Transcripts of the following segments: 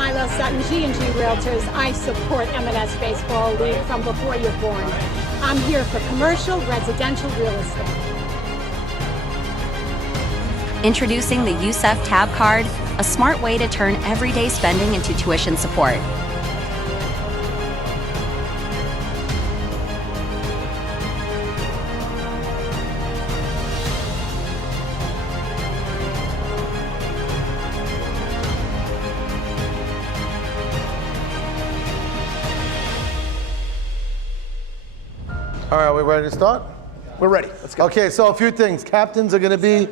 Milo Sutton, G&G Realtors. I support M&S Baseball League from before you're born. I'm here for commercial, residential real estate. Introducing the USEF Tab Card, a smart way to turn everyday spending into tuition support. All right, we ready to start? We're ready. Let's go. Okay, so a few things. Captains are going to be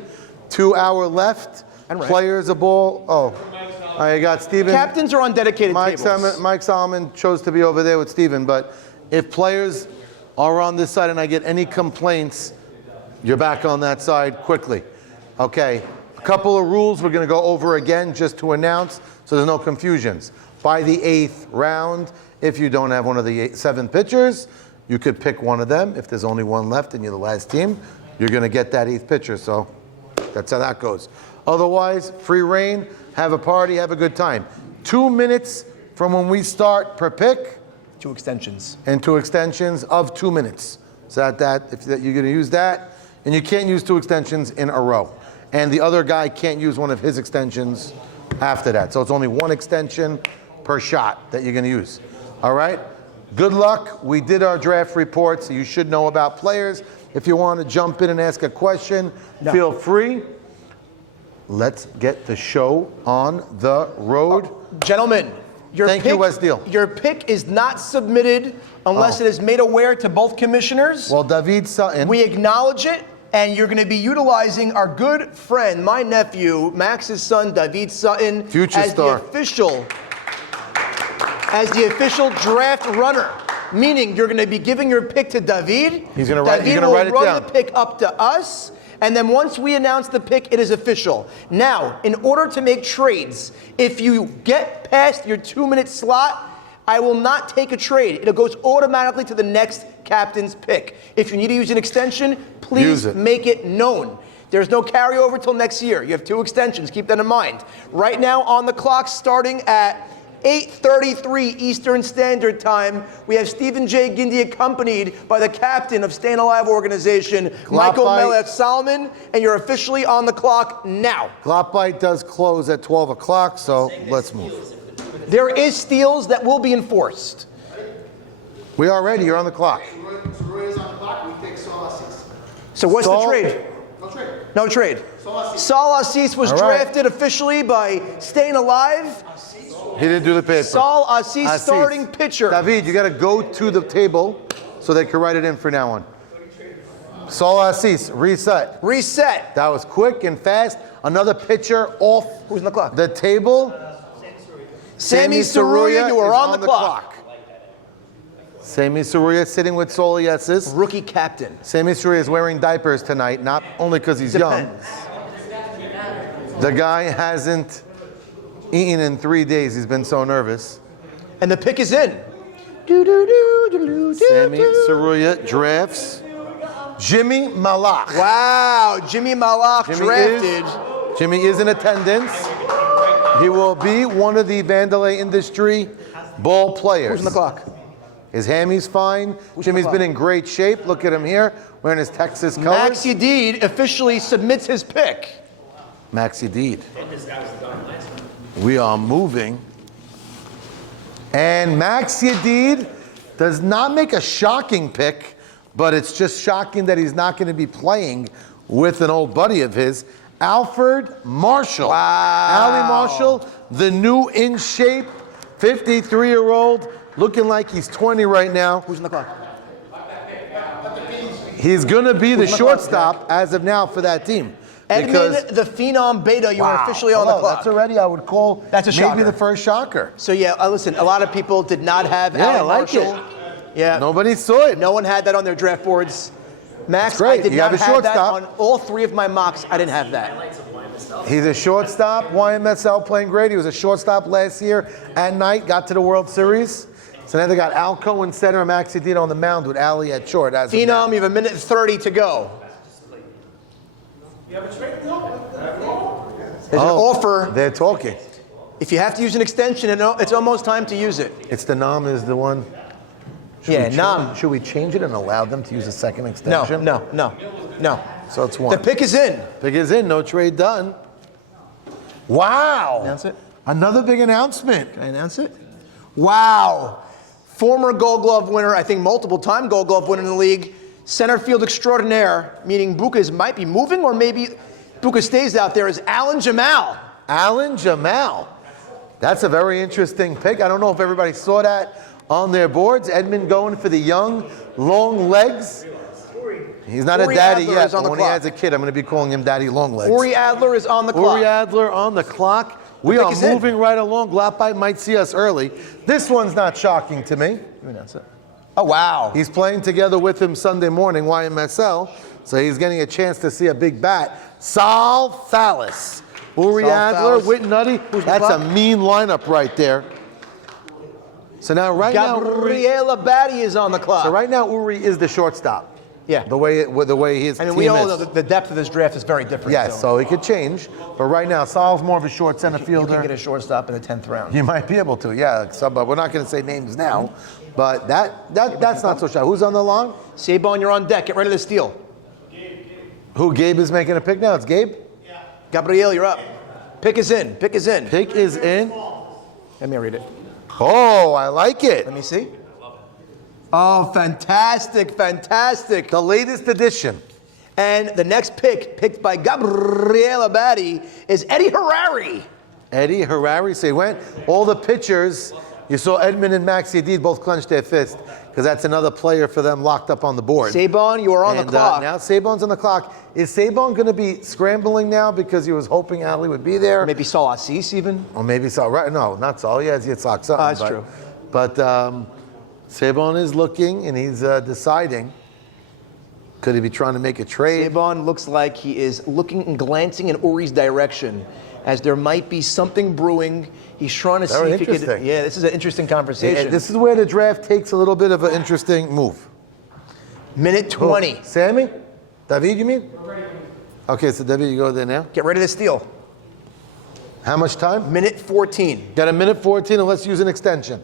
to our left. And right. Players a ball. Oh, I got Steven. Captains are on dedicated tables. Mike Solomon chose to be over there with Steven, but if players are on this side and I get any complaints, you're back on that side quickly. Okay, a couple of rules we're going to go over again just to announce so there's no confusions. By the 8th round, if you don't have one of the 7 pitchers, you could pick one of them. If there's only one left and you're the last team, you're going to get that 8th pitcher. So that's how that goes. Otherwise, free reign, have a party, have a good time. 2 minutes from when we start per pick. 2 extensions. And 2 extensions of 2 minutes. So if you're going to use that, and you can't use 2 extensions in a row. And the other guy can't use one of his extensions after that. So it's only 1 extension per shot that you're going to use. All right? Good luck. We did our draft report, so you should know about players. If you want to jump in and ask a question, feel free. Let's get the show on the road. Gentlemen, Thank you, Wes Deal. Your pick is not submitted unless it is made aware to both commissioners. Well, David Sutton. We acknowledge it, and you're going to be utilizing our good friend, my nephew, Max's son, David Sutton, Future star. As the official draft runner, meaning you're going to be giving your pick to David. He's going to write it down. David will run the pick up to us, and then once we announce the pick, it is official. Now, in order to make trades, if you get past your 2-minute slot, I will not take a trade. It goes automatically to the next captain's pick. If you need to use an extension, please make it known. There's no carryover till next year. You have 2 extensions. Keep that in mind. Right now on the clock, starting at 8:33 Eastern Standard Time, we have Stephen J. Gindi accompanied by the captain of Staying Alive organization, Michael Melech Solomon, and you're officially on the clock now. Glopbite does close at 12 o'clock, so let's move. There is steals that will be enforced. We are ready. You're on the clock. Roy is on the clock. We take Saul Assis. So what's the trade? No trade. No trade. Saul Assis was drafted officially by Staying Alive. He didn't do the paper. Saul Assis, starting pitcher. David, you got to go to the table so they can write it in from now on. Saul Assis, reset. Reset. That was quick and fast. Another pitcher off Who's on the clock? the table. Sammy Saruya, you are on the clock. Sammy Saruya sitting with Saul Assis. Rookie captain. Sammy Saruya is wearing diapers tonight, not only because he's young. The guy hasn't eaten in 3 days. He's been so nervous. And the pick is in. Sammy Saruya drafts Jimmy Malach. Wow, Jimmy Malach drafted. Jimmy is in attendance. He will be one of the Vandalay Industry ball players. Who's on the clock? His hammy's fine. Jimmy's been in great shape. Look at him here, wearing his Texas colors. Maxi Deed officially submits his pick. Maxi Deed. We are moving. And Maxi Deed does not make a shocking pick, but it's just shocking that he's not going to be playing with an old buddy of his, Alfred Marshall. Wow. Allie Marshall, the new in shape, 53-year-old, looking like he's 20 right now. Who's on the clock? He's going to be the shortstop as of now for that team. Edmund, the Phenom Beta, you are officially on the clock. That's already, I would call, that's a shocker. Maybe the first shocker. So yeah, listen, a lot of people did not have Allie Marshall. Yeah. Nobody saw it. No one had that on their draft boards. Max, great. I did You not have a have that shortstop. on all 3 of my mocks. I didn't have that. He's a shortstop. YMSL playing great. He was a shortstop last year at night, got to the World Series. So now they got Alco in center and Maxi Dino on the mound with Ali at short. Phenom, you have 1:30 to go. You have a trade? There's an offer. They're talking. If you have to use an extension, it's almost time to use it. It's the Nam is the one. Nam. Should we change it and allow them to use a second extension? No. So it's one. The pick is in. Pick is in. No trade done. Wow. Announce it. Another big announcement. Can I announce it? Wow. Former Gold Glove winner, I think multiple-time Gold Glove winner in the league, center field extraordinaire, meaning Buka might be moving or maybe Buka stays out there, is Alan Jamal. Alan Jamal. That's a very interesting pick. I don't know if everybody saw that on their boards. Edmund going for the young, long legs. He's not Uri a daddy Adler yet, is on but the when clock. he has a kid, I'm going to be calling him Daddy Long Legs. Uri Adler is on the clock. Uri Adler on the clock. We pick are is in. moving right along. Gladbach might see us early. This one's not shocking to me. You announce it. Oh, wow. He's playing together with him Sunday morning, YMSL, so he's getting a chance to see a big bat. Sal Fallis. Uri Sal Adler, Fallis. Whit Nutty. Who's the That's a clock? mean lineup right there. So now, Gabriel Abadi is on the clock. So right now, Uri is the shortstop. Yeah. The way his I mean, team we all is. know that the depth of this draft is very different. Yes, so it could change. But right now, Sal's more of a short center you fielder. can get a shortstop in the 10th round. You might be able to, yeah. So, but we're not going to say names now. But that's not so shy. Who's on the line? Sabon, you're on deck. Get ready to steal. Who? Gabe is making a pick now. It's Gabe. Gabriel, you're up. Pick is in. Pick is in. Pick is in. Let me read it. Oh, I like it. Let me see. Oh, fantastic, fantastic. The latest edition. And the next pick, picked by Gabriel Abadi, is Eddie Harari. Eddie Harari. So he went. All the pitchers. You saw Edmund and Maxi Deed both clench their fist because that's another player for them locked up on the board. Sabon, you are on the clock. Now Sabon's on the clock. Is Sabon going to be scrambling now because he was hoping Ali would be there? Maybe Saul Assis even. Or maybe Saul. Right? No, not Saul. He has Yitzhak something. That's true. But Sabon is looking and he's deciding. Could he be trying to make a trade? Sabon looks like he is looking and glancing in Uri's direction, as there might be something brewing. He's trying to see if he could. interesting. Yeah, this is an interesting conversation. Yeah, this is where the draft takes a little bit of an interesting move. Minute 20. Oh, Sammy? David, you mean? Okay, so David, you go there now. Get ready to steal. How much time? Minute 14. Got a minute 14, and let's use an extension.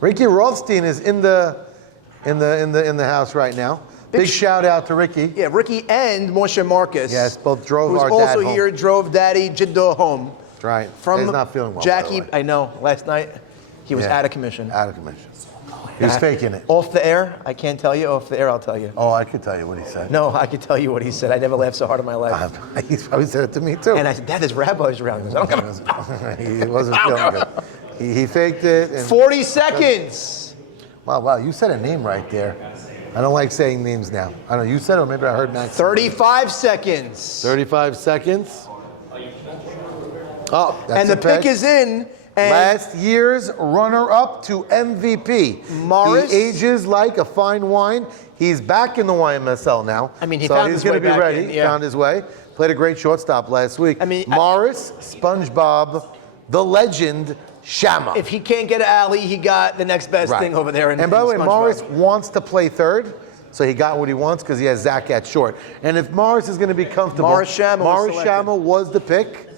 Ricky Rothstein is in the house right now. Big shout out to Ricky. Yeah, Ricky and Moshe Marcus. Yes, both drove who's our dad also home. here, drove Daddy Jiddo home. That's right. From He's not feeling well. Jackie, by the way. I know. Last night he was Yeah. out of commission. Out of commission. He was faking it. Off the air, I can't tell you. Off the air, I'll tell you. Oh, I could tell you what he said. No, I can tell you what he said. I never laughed so hard in my life. He's probably said it to me too. And I said, Dad, there's rabbis around. He goes, "Okay." He wasn't feeling good. He faked it. And 40 seconds. Wow, you said a name right there. I don't like saying names now. I don't know, you said it or maybe I heard Max. 35 seconds. 35 seconds. Oh, that's And the pick is in. And last year's runner-up to MVP. Morris? He ages like a fine wine. He's back in the YMSL now. I mean, he so found he's his way going to be back ready. in, yeah. Found his way. Played a great shortstop last week. I mean, Morris, SpongeBob, the legend, Shama. if he can't get Ali, he got the next best Right. thing over there. And by the way, SpongeBob. Morris wants to play third, so he got what he wants because he has Zach at short. And if Morris is going to be comfortable, Morris Shama was Morris selected. Shama was the pick.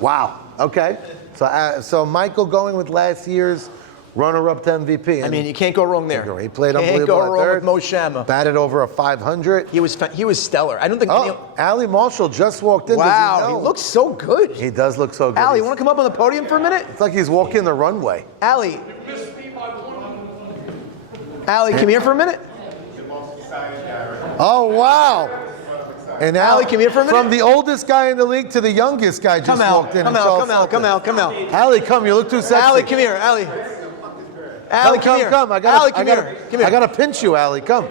Wow. Okay. So Michael going with last year's runner-up to MVP. I mean, you can't go wrong there. He played Can't unbelievable go at wrong third. with Mo Shama. Batted over a 500. He was stellar. I don't think. Oh, Ali Marshall just walked in. Does Wow, he he know? looks so good. He does look so good. Ali, you He's- want to come up on the podium for a minute? It's like he's walking the runway. Ali. Ali, come here for a minute. Oh, wow. And now, Ali, come here for a minute. from the oldest guy in the league to the youngest guy just Come out. walked in. Come and out. Charles Come out. Sultan. Come out. Come out. Ali, come. You look too sexy. Ali, come here. Ali. Ali, come here. Come. Ali, come here. Come I here. gotta pinch you, Ali. Come.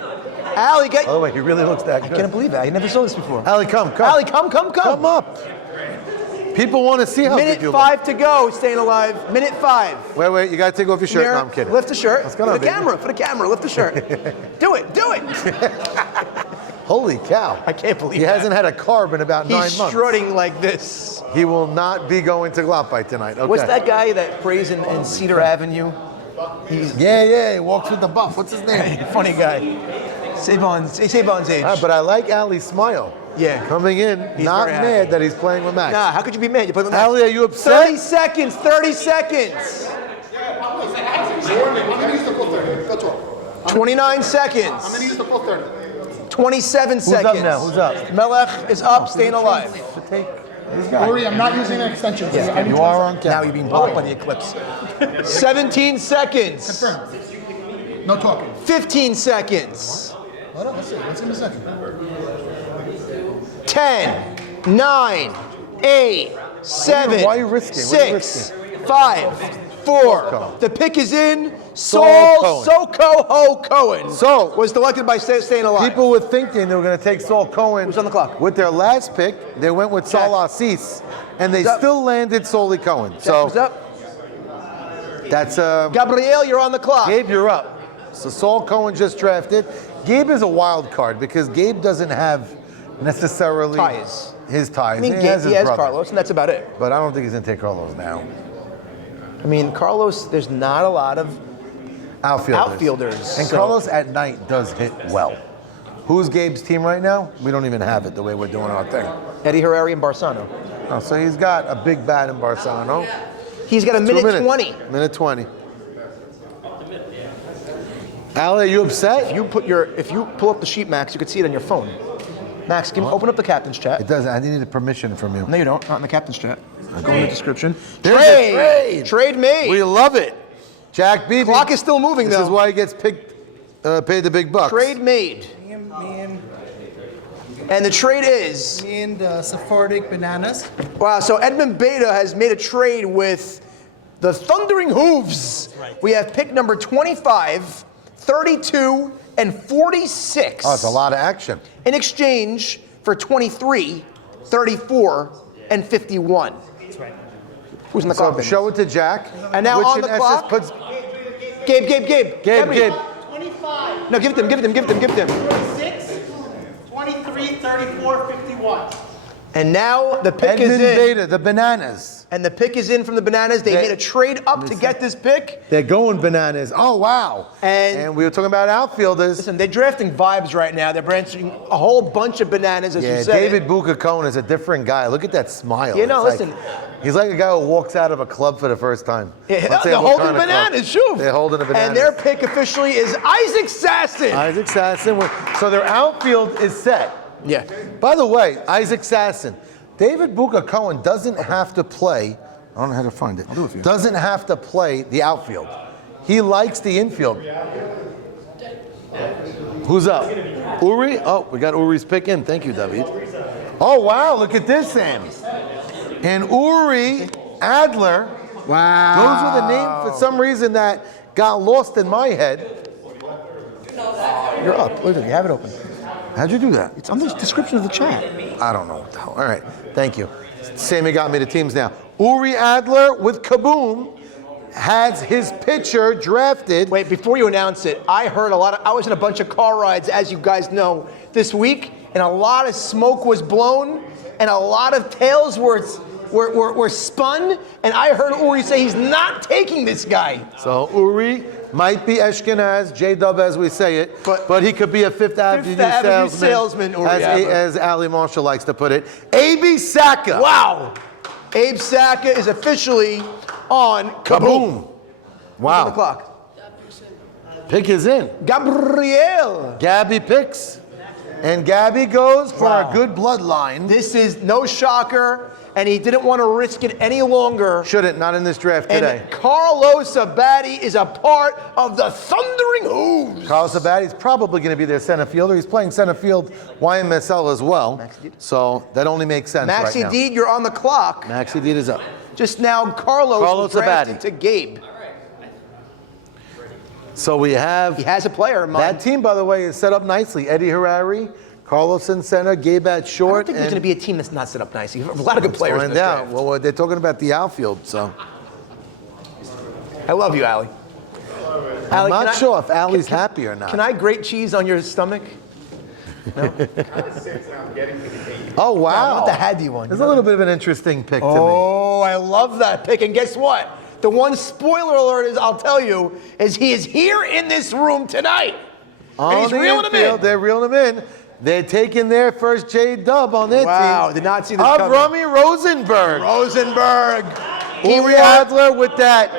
Ali, get. By the way, he really looks that I good. can't believe it. I never saw this before. Ali, come. Ali, come. Come up. People want to see how Minute big you 5 to go. Staying alive. Minute 5. look. Wait. You gotta take off your shirt. Here, No, I'm kidding. Lift the shirt. What's going for on, the baby? camera. For the camera. Lift the shirt. Do it. Do it. Holy cow. I can't believe He that. hasn't had a carb in about 9 He's months. strutting like this. He will not be going to Gladbach tonight. Okay. What's that guy that plays in Cedar Avenue? He's Yeah. He walks with the buff. What's his name? funny guy. Savon's age. But I like Ali's smile. Yeah. Coming in, He's not very happy. mad that he's playing with Max. Nah, how could you be mad? You played with Max. Ali, are you upset? 30 seconds, 30 seconds. I'm gonna use the full 30. Go talk. 29 seconds. I'm gonna use the full 30. 27 seconds. up now? Who's up? Melech is up, staying alive. Ori, I'm not using an extension. I need You to- are on Now camera. you're being blocked by the eclipse. 17 seconds. Confirm. No talking. 15 seconds. Hold on, let's see. Let's give him a second. 10, 9, 8, 7, Why are you risking? What are you 6, 5, 4. The pick is in. Saul Saul Cohen. Soko Cohen. So- was selected by Staying Alive. People were thinking they were going to take Saul Cohen. Who's on the clock? With their last pick, they went with Saul Assis, and they Who's up? still landed Soli Cohen. Who's So up? that's Gabriel, you're on the clock. Gabe, you're up. So Saul Cohen just drafted. Gabe is a wild card because Gabe doesn't have necessarily Ties. his ties. I mean, he Gabe, has his he has brother. Carlos, and that's about it. But I don't think he's going to take Carlos now. I mean, Carlos, there's not a lot of Outfielders, And so- Carlos at night does hit well. Who's Gabe's team right now? We don't even have it the way we're doing our thing. Eddie Herrera and Barsano. Oh, so he's got a big bat in Barsano. He's got a 2 minute minutes. 20. Minute 20. Ali, are you upset? If you pull up the sheet, Max, you could see it on your phone. Max, open up the captain's chat. It doesn't. I need a permission from you. No, you don't. Not in the captain's chat. Go in the description. There's a trade. Trade made. We love it. Jack Beebe. Clock is still moving, This though. is why he gets paid the big bucks. Trade made. And the trade is. Me and Sephardic Bananas. Wow, so Edmund Beta has made a trade with the Thundering Hooves. Right. We have pick number 25, 32, and 46. Oh, it's a lot of action. In exchange for 23, 34, and 51. That's right. Who's in the So clock? show it to Jack. And now which on in the essence clock? puts Gabe. Gabe. 25, No, give it to him. 46, 23, 34, 51. And now the pick Edmund is in. Beta, the Bananas. And the pick is in from the Bananas. They made a trade up to get this pick. They're going Bananas. Oh, wow. And we were talking about outfielders. Listen, they're drafting vibes right now. They're branching a whole bunch of Bananas, as Yeah, you said. David Buka Cohen is a different guy. Look at that smile. You know, It's listen. he's like a guy who walks out of a club for the first time. Yeah, Let's say they're what holding kind of club. Bananas, sure. They're holding the Bananas. And their pick officially is Isaac Sasson. Isaac Sasson. So their outfield is set. Yeah. By the way, Isaac Sasson, David Buka Cohen doesn't have to play. I don't know how to find it. I'll do it for you. Doesn't have to play the outfield. He likes the infield. Who's up? Uri? Oh, we got Uri's pick in. Thank you, David. Oh, wow. Look at this, Sam. And Uri Adler goes with a name for some reason that got lost in my head. You're up. Look, you have it open. How'd you do that? It's on the description of the chat. I don't know what the hell. All right. Thank you. Sammy got me the teams now. Uri Adler with Kaboom has his pitcher drafted. Wait, before you announce it, I was in a bunch of car rides, as you guys know, this week, and a lot of smoke was blown, and a lot of tails were spun, and I heard Uri say he's not taking this guy. So Uri might be Ashkenaz, J-Dub as we say it, but he could be a Fifth Avenue salesman, Uri Adler. as Ali Marshall likes to put it. A.B. Saka. Wow. Abe Saka is officially on Kaboom. Wow. On the clock. Pick is in. Gabriel. Gabby picks. And Gabby goes for a good bloodline. This is no shocker, and he didn't want to risk it any longer. Shouldn't, not in this draft today. And Carlos Abadi is a part of the Thundering Hooves. Carlos Abadi's probably going to be their center fielder. He's playing center field YMSL as well. So that only makes sense Maxi right now. Deed, you're on the clock. Maxi Deed is up. Just now, Carlos was drafted Abadi to Gabe. So we have He has a player in mind. that team, by the way, is set up nicely. Eddie Harari, Carlos in center, Gabe at I don't short. think there's going to be a team that's not set up nicely. A lot of good players in Find this out. draft. Well, they're talking about the outfield, so I love you, Allie. I'm not sure if Ali's happy or not. Can I grate cheese on your stomach? Oh, wow. I want the Haddy one. There's a little bit of an interesting pick to me. Oh, I love that pick. And guess what? The one spoiler alert is, I'll tell you, is he is here in this room tonight. And he's On the reeling him infield, in. They're reeling him in. They're taking their first J-dub on their Wow, team. did not see this coming. Rami Rosenberg. Rosenberg. Uri Adler with that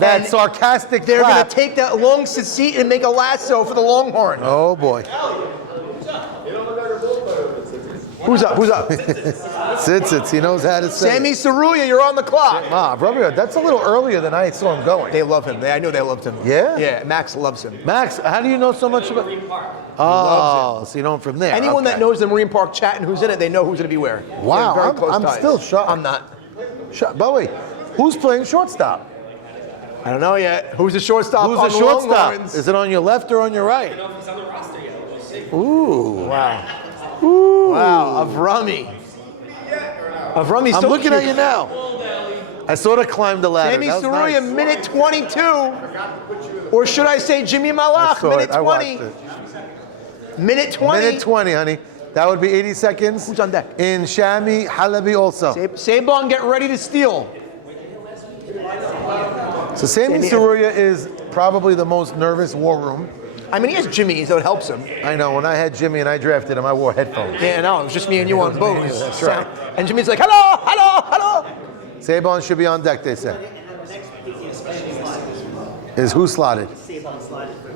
And sarcastic They're going clap. to take that long seat and make a lasso for the Longhorn. Oh, boy. Who's up? Who's up? Sits. He knows how to say Sammy it. Saruya, you're on the clock. Rami, that's a little earlier than I saw him going. They love him. I know they loved him. Yeah? Yeah, Max loves him. Max, how do you know so much about? Oh, so you know him from there. Anyone okay. that knows the Marine Park chat and who's in it, they know who's going to be where. Wow, They have very close I'm ties. still shocked. I'm not. By the way, who's playing shortstop? I don't know yet. Who's the shortstop Who's on the shortstop? Longhorns? Is it on your left or on your right? Ooh. Wow. Ooh. Wow, Avrami. Avrami's I'm still looking cute. at you now. I sort of climbed the ladder. Sammy That was Saruya, nice. minute 22. Or should I say Jimmy I Malach, saw minute it. I watched 20. it. Minute 20. Minute 20, honey. That would be 80 seconds. Who's on deck? In Shami Halabi also. Saban, get ready to steal. So Sammy Saruya is probably the most nervous war room. I mean, he has Jimmy, so it helps him. I know. When I had Jimmy and I drafted him, I wore headphones. Yeah, no, it was just me and you on both. That's right. And Jimmy's like, hello, hello, hello. Saban should be on deck, they say. Is who slotted?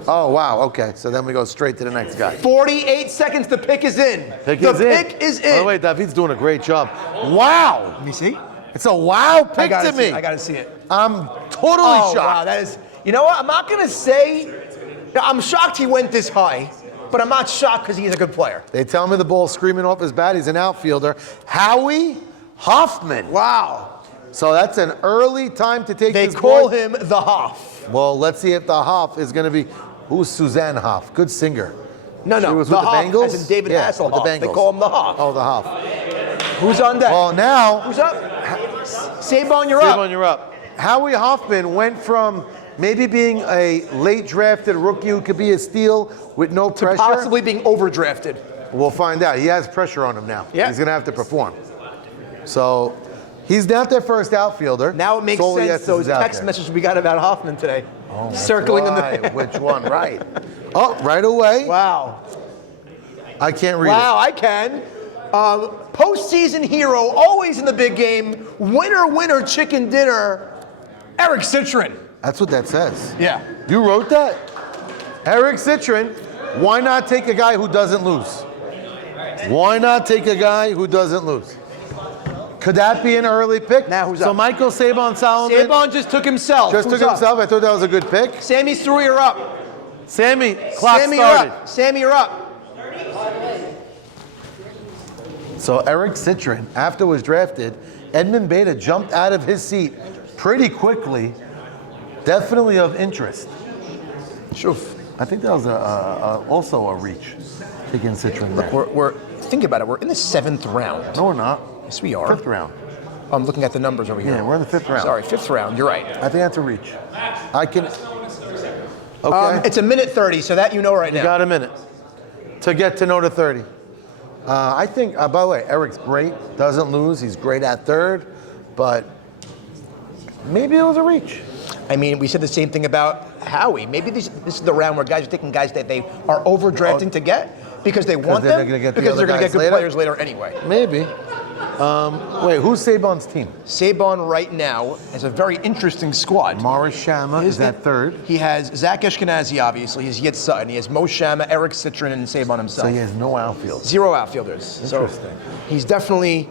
Oh, wow. Okay. So then we go straight to the next guy. 48 seconds, the pick is in. Pick the is in. pick is By the in. way, David's doing a great job. Wow. Let me see. It's a wow pick to me. I gotta see it. I'm totally Oh, shocked. wow, that is. You know what? I'm not gonna say. I'm shocked he went this high, but I'm not shocked because he's a good player. They tell me the ball's screaming off his bat. He's an outfielder. Howie Hoffman. Wow. So that's an early time to take They this call boy. him the Hoff. Well, let's see if the Hoff is going to be. Who's Suzanne Hoff? Good singer. No, She no, was the with the Hoff, Bengals? as in David Yeah, Hasselhoff. with the Bengals. They call him the Hoff. Oh, the Hoff. Who's on deck? Well, now, Who's up? Saban, you're Saban, up. you're up. Howie Hoffman went from maybe being a late drafted rookie who could be a steal with no pressure. Possibly being overdrafted. We'll find out. He has pressure on him now. Yeah. He's going to have to perform. So he's not their first outfielder. Now it makes Solely sense. Estes Those is out text there. messages we got about Hoffman today. Oh, that's circling in why. the. Which one? Right. Oh, right away. Wow. I can't read Wow, I can. Postseason hero, always in the big game. Winner, winner, chicken dinner. Eric Citron. it. That's what that says. Yeah. You wrote that? Eric Citron. Why not take a guy who doesn't lose? Why not take a guy who doesn't lose? Could that be an early pick? Now who's so up? Michael Saban Solomon Saban just took himself. just Who's took up? himself. I thought that was a good pick. Sammy Saruya, you're up. Sammy, clock Sammy, started. you're up. Sammy, you're up. So Eric Citron, after was drafted, Edmund Beta jumped out of his seat pretty quickly. Definitely of interest. Shoof. I think that was also a reach, taking Citron there. We're think about it. We're in the 7th round. No, we're not. Yes, we are. 5th round. I'm looking at the numbers over here. Yeah, we're in the 5th round. Sorry, 5th round. You're right. I think that's a reach. I can. Okay. It's a minute 30, so that you know right You now. got a minute to get to know the 30. I think, by the way, Eric's great. Doesn't lose. He's great at third, but maybe it was a reach. I mean, we said the same thing about Howie. Maybe this is the round where guys are taking guys that they are overdrafting to get because they want they're them, gonna get the because they're other going to guys get good later? players later anyway. Maybe. Wait, who's Saban's team? Saban right now has a very interesting squad. Morris Shama is at third. He has Zach Ashkenazi, obviously. He has Yit Sutton. He has Mo Shama, Eric Citron, and Saban himself. So he has no outfield. 0 outfielders. Interesting. So he's definitely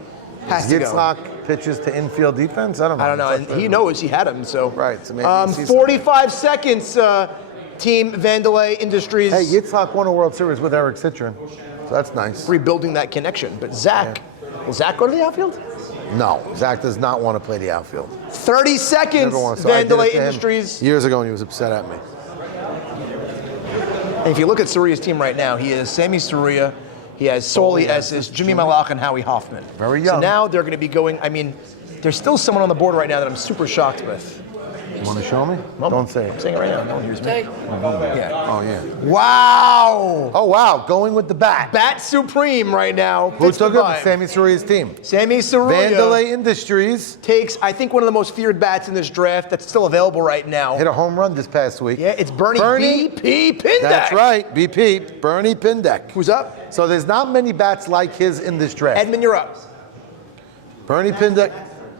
has to go. Yitzhak pitches to infield defense? I don't know. I don't know. And he knows he had him. So Right, so maybe he sees 45 seconds, Team Vandalay Industries. Hey, Yitzhak won a World Series with Eric Citron, so that's nice. Rebuilding that connection. But Zach, will Zach go to the outfield? No, Zach does not want to play the outfield. 30 seconds, Never wants to. I did it Vandalay to him Industries. years ago, and he was upset at me. And if you look at Saruya's team right now, he has Sammy Saruya, he has Soli Esses, Jimmy Malach, and Howie Hoffman. Very So young. now they're going to be going, I mean, there's still someone on the board right now that I'm super shocked with. Want to show me? Don't say I'm it. saying it right now. No one hears me. Oh, yeah. Wow. Oh, wow. Going with the bat. Bat Supreme right now. Who Fits the took it? vibe. Sammy Suria's team. Sammy Saruya Vandalay Industries takes, I think, one of the most feared bats in this draft that's still available right now. hit a home run this past week. Yeah, it's Bernie BP Pindek. That's right, BP, Bernie Pindek. Who's up? So there's not many bats like his in this draft. Edmund, you're up. Bernie Pindek,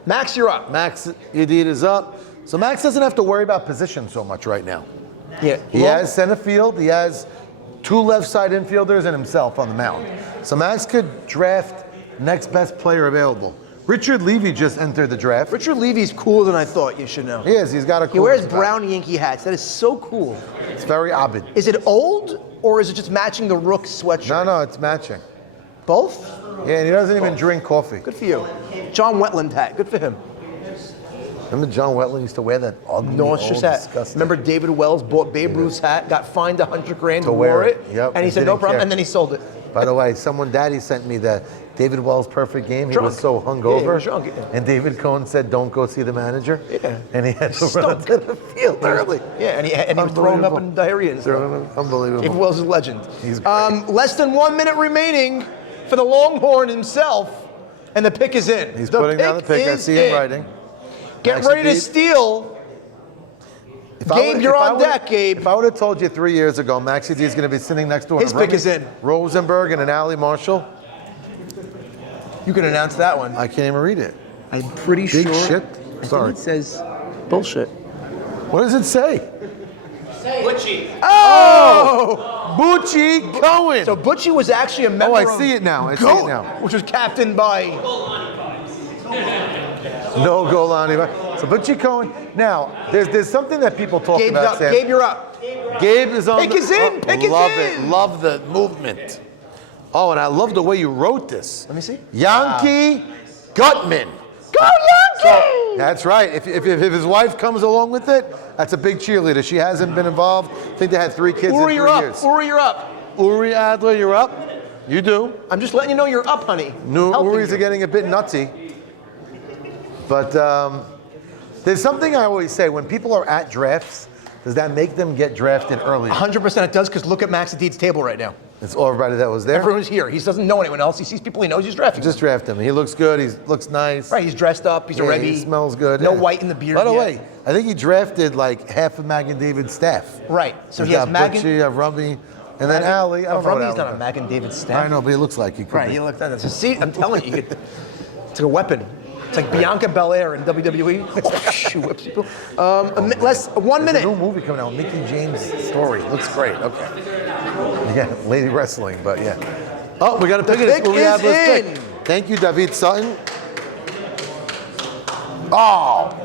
Max, you're up. Max Unedited is up. So Max doesn't have to worry about position so much right now. Yeah. He has center field. He has 2 left side infielders and himself on the mound. So Max could draft next best player available. Richard Levy just entered the draft. Richard Levy's cooler than I thought, you should know. He is. He's got a cool. He wears style. brown Yankee hats. That is so cool. It's very Abid. Is it old or is it just matching the Rook sweatshirt? No, it's matching. Both? Yeah, and he doesn't even drink coffee. Good for you. John Wetland hat. Good for him. Remember John Wetland used to wear that ugly, No, it's old, just that. disgusting. Remember David Wells bought Babe Ruth's hat, got fined $100,000 To to wear wear it. it, Yep, and he he said no didn't problem, care. and then he sold it. By the way, Daddy sent me the David Wells perfect game. He Drunk. was so Yeah, he hungover. was drunk, yeah. And David Cohn said, "Don't go see the manager." Yeah. And he had to run Stunk. to the field early. Yeah, and he was throwing up Unbelievable. in diarrhea and stuff. Unbelievable. David Wells is a legend. He's great. Less than 1 minute remaining for the Longhorn himself, and the pick is in. He's putting down the pick. I is see him in. writing. Get Max ready to Indeed. steal. Gabe, you're on deck, Gabe. If I would have told you 3 years ago, Maxie D is going to be sitting next to His pick is in. Rosenberg and an Allie Marshall, You can announce that one. I can't even read it. I'm pretty Big sure. shit. I Sorry. think it says bullshit. What does it say? Oh! Bucci Cohen. So Butchie was actually a member I of see it now. I see GOAT, it now. which was captained by. No Golani. So Butchie Cohen. Now, there's something that people talk Gabe's about. up. Sam. Gabe, you're up. Gabe is on. Pick is in, pick is love in. it. Love the movement. Oh, and I love the way you wrote this. Let me see. Yankee Gutman. Go Yankee! That's right. If his wife comes along with it, that's a big cheerleader. She hasn't been involved. I think they had 3 kids Uri, in 3 you're up. years. Uri, you're up. Uri Adler, you're up. You do. I'm just letting you know you're up, honey. No, Helping Uri's you. are getting a bit nutsy. But there's something I always say. When people are at drafts, does that make them get drafted earlier? 100% it does, because look at Max Adid's table right now. It's all everybody that was there. Everyone's here. He doesn't know anyone else. He sees people he knows. He's drafting. Just draft him. He looks good. He looks nice. Right, he's dressed up. He's a Yeah, Rebbe. he smells good. No yeah. white in the beard By the yet. way, I think he drafted like half of Mag and David's staff. Right. So He's he has got Mag Butchie, Rummy, and then Allie. I don't know what He's not a Allie Mag and David does. staff. I know, but he looks like he could Right, be. you look at that. See, I'm telling you, it's like a weapon. It's like Bianca Belair in WWE. She whips people. 1 There's a minute. new movie coming out, Mickey James' story. Looks great. Okay. Yeah, lady wrestling, but yeah. Oh, we got to pick it. pick Uri is Adler's in. pick. Thank you, David Sutton. Oh,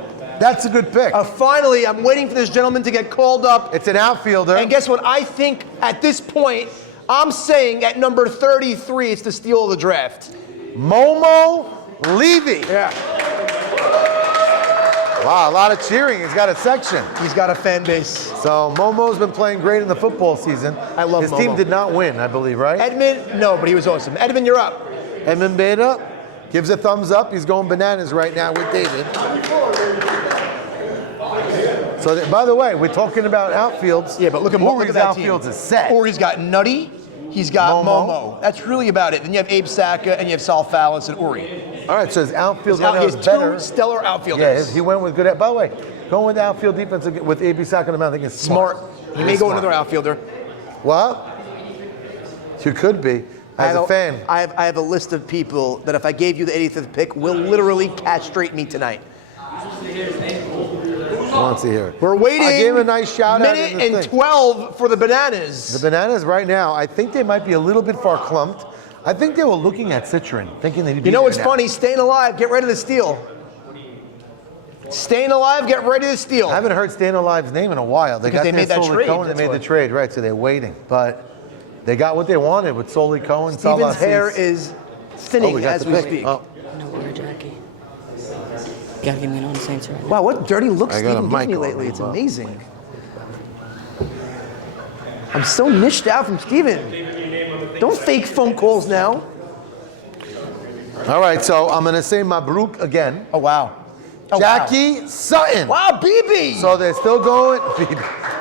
that's a good pick. Finally, I'm waiting for this gentleman to get called up. It's an outfielder. And guess what? I think at this point, I'm saying at number 33, it's the steal of the draft. Momo Levy. Yeah. Wow, a lot of cheering. He's got a section. He's got a fan base. So Momo's been playing great in the football season. I love His team Momo. did not win, I believe, right? Edmund, no, but he was awesome. Edmund, you're up. Edmund Beta gives a thumbs up. He's going bananas right now with David. So, by the way, we're talking about outfields. Yeah, but look at Uri's that team. outfields is set. Or he's got Nutty. He's got Momo. Momo. That's really about it. Then you have Abe Saka and you have Sal Fallis and Uri. All right, so his outfield He right now has is better. 2 stellar Yeah, outfielders. he went with good. By the way, going with outfield defense with A.B. Sack on the mound, I think it's smart. He may go another outfielder. What? You could be. As a fan. I have a list of people that if I gave you the 85th pick will literally castrate me tonight. Wants to hear it. We're waiting. I gave him a nice shout out. Minute in the and thing. 12 for the Bananas. The Bananas right now, I think they might be a little bit far clumped. I think they were looking at Citron, thinking they'd be You know there what's now. funny? Staying alive, get ready to steal. Staying alive, get ready to steal. I haven't heard Staying Alive's name in a while. They Because got they their made that Solly trade, Cohen, they that's made why. the trade, right? So they're waiting. But they got what they wanted with Solly Cohen. Steven's Salas. hair is thinning we got as the we pick. speak. Oh, No, you're Jackie. You gotta get me on the Saints right now. Wow, what dirty looks I got a Steven gives mic me on lately. me, It's Bob. amazing. I'm so niched out from Steven. Don't fake phone calls now. all right, so I'm going to say Mabruk again. Oh, wow. Oh, Jackie Sutton. Wow, BB. So they're still going.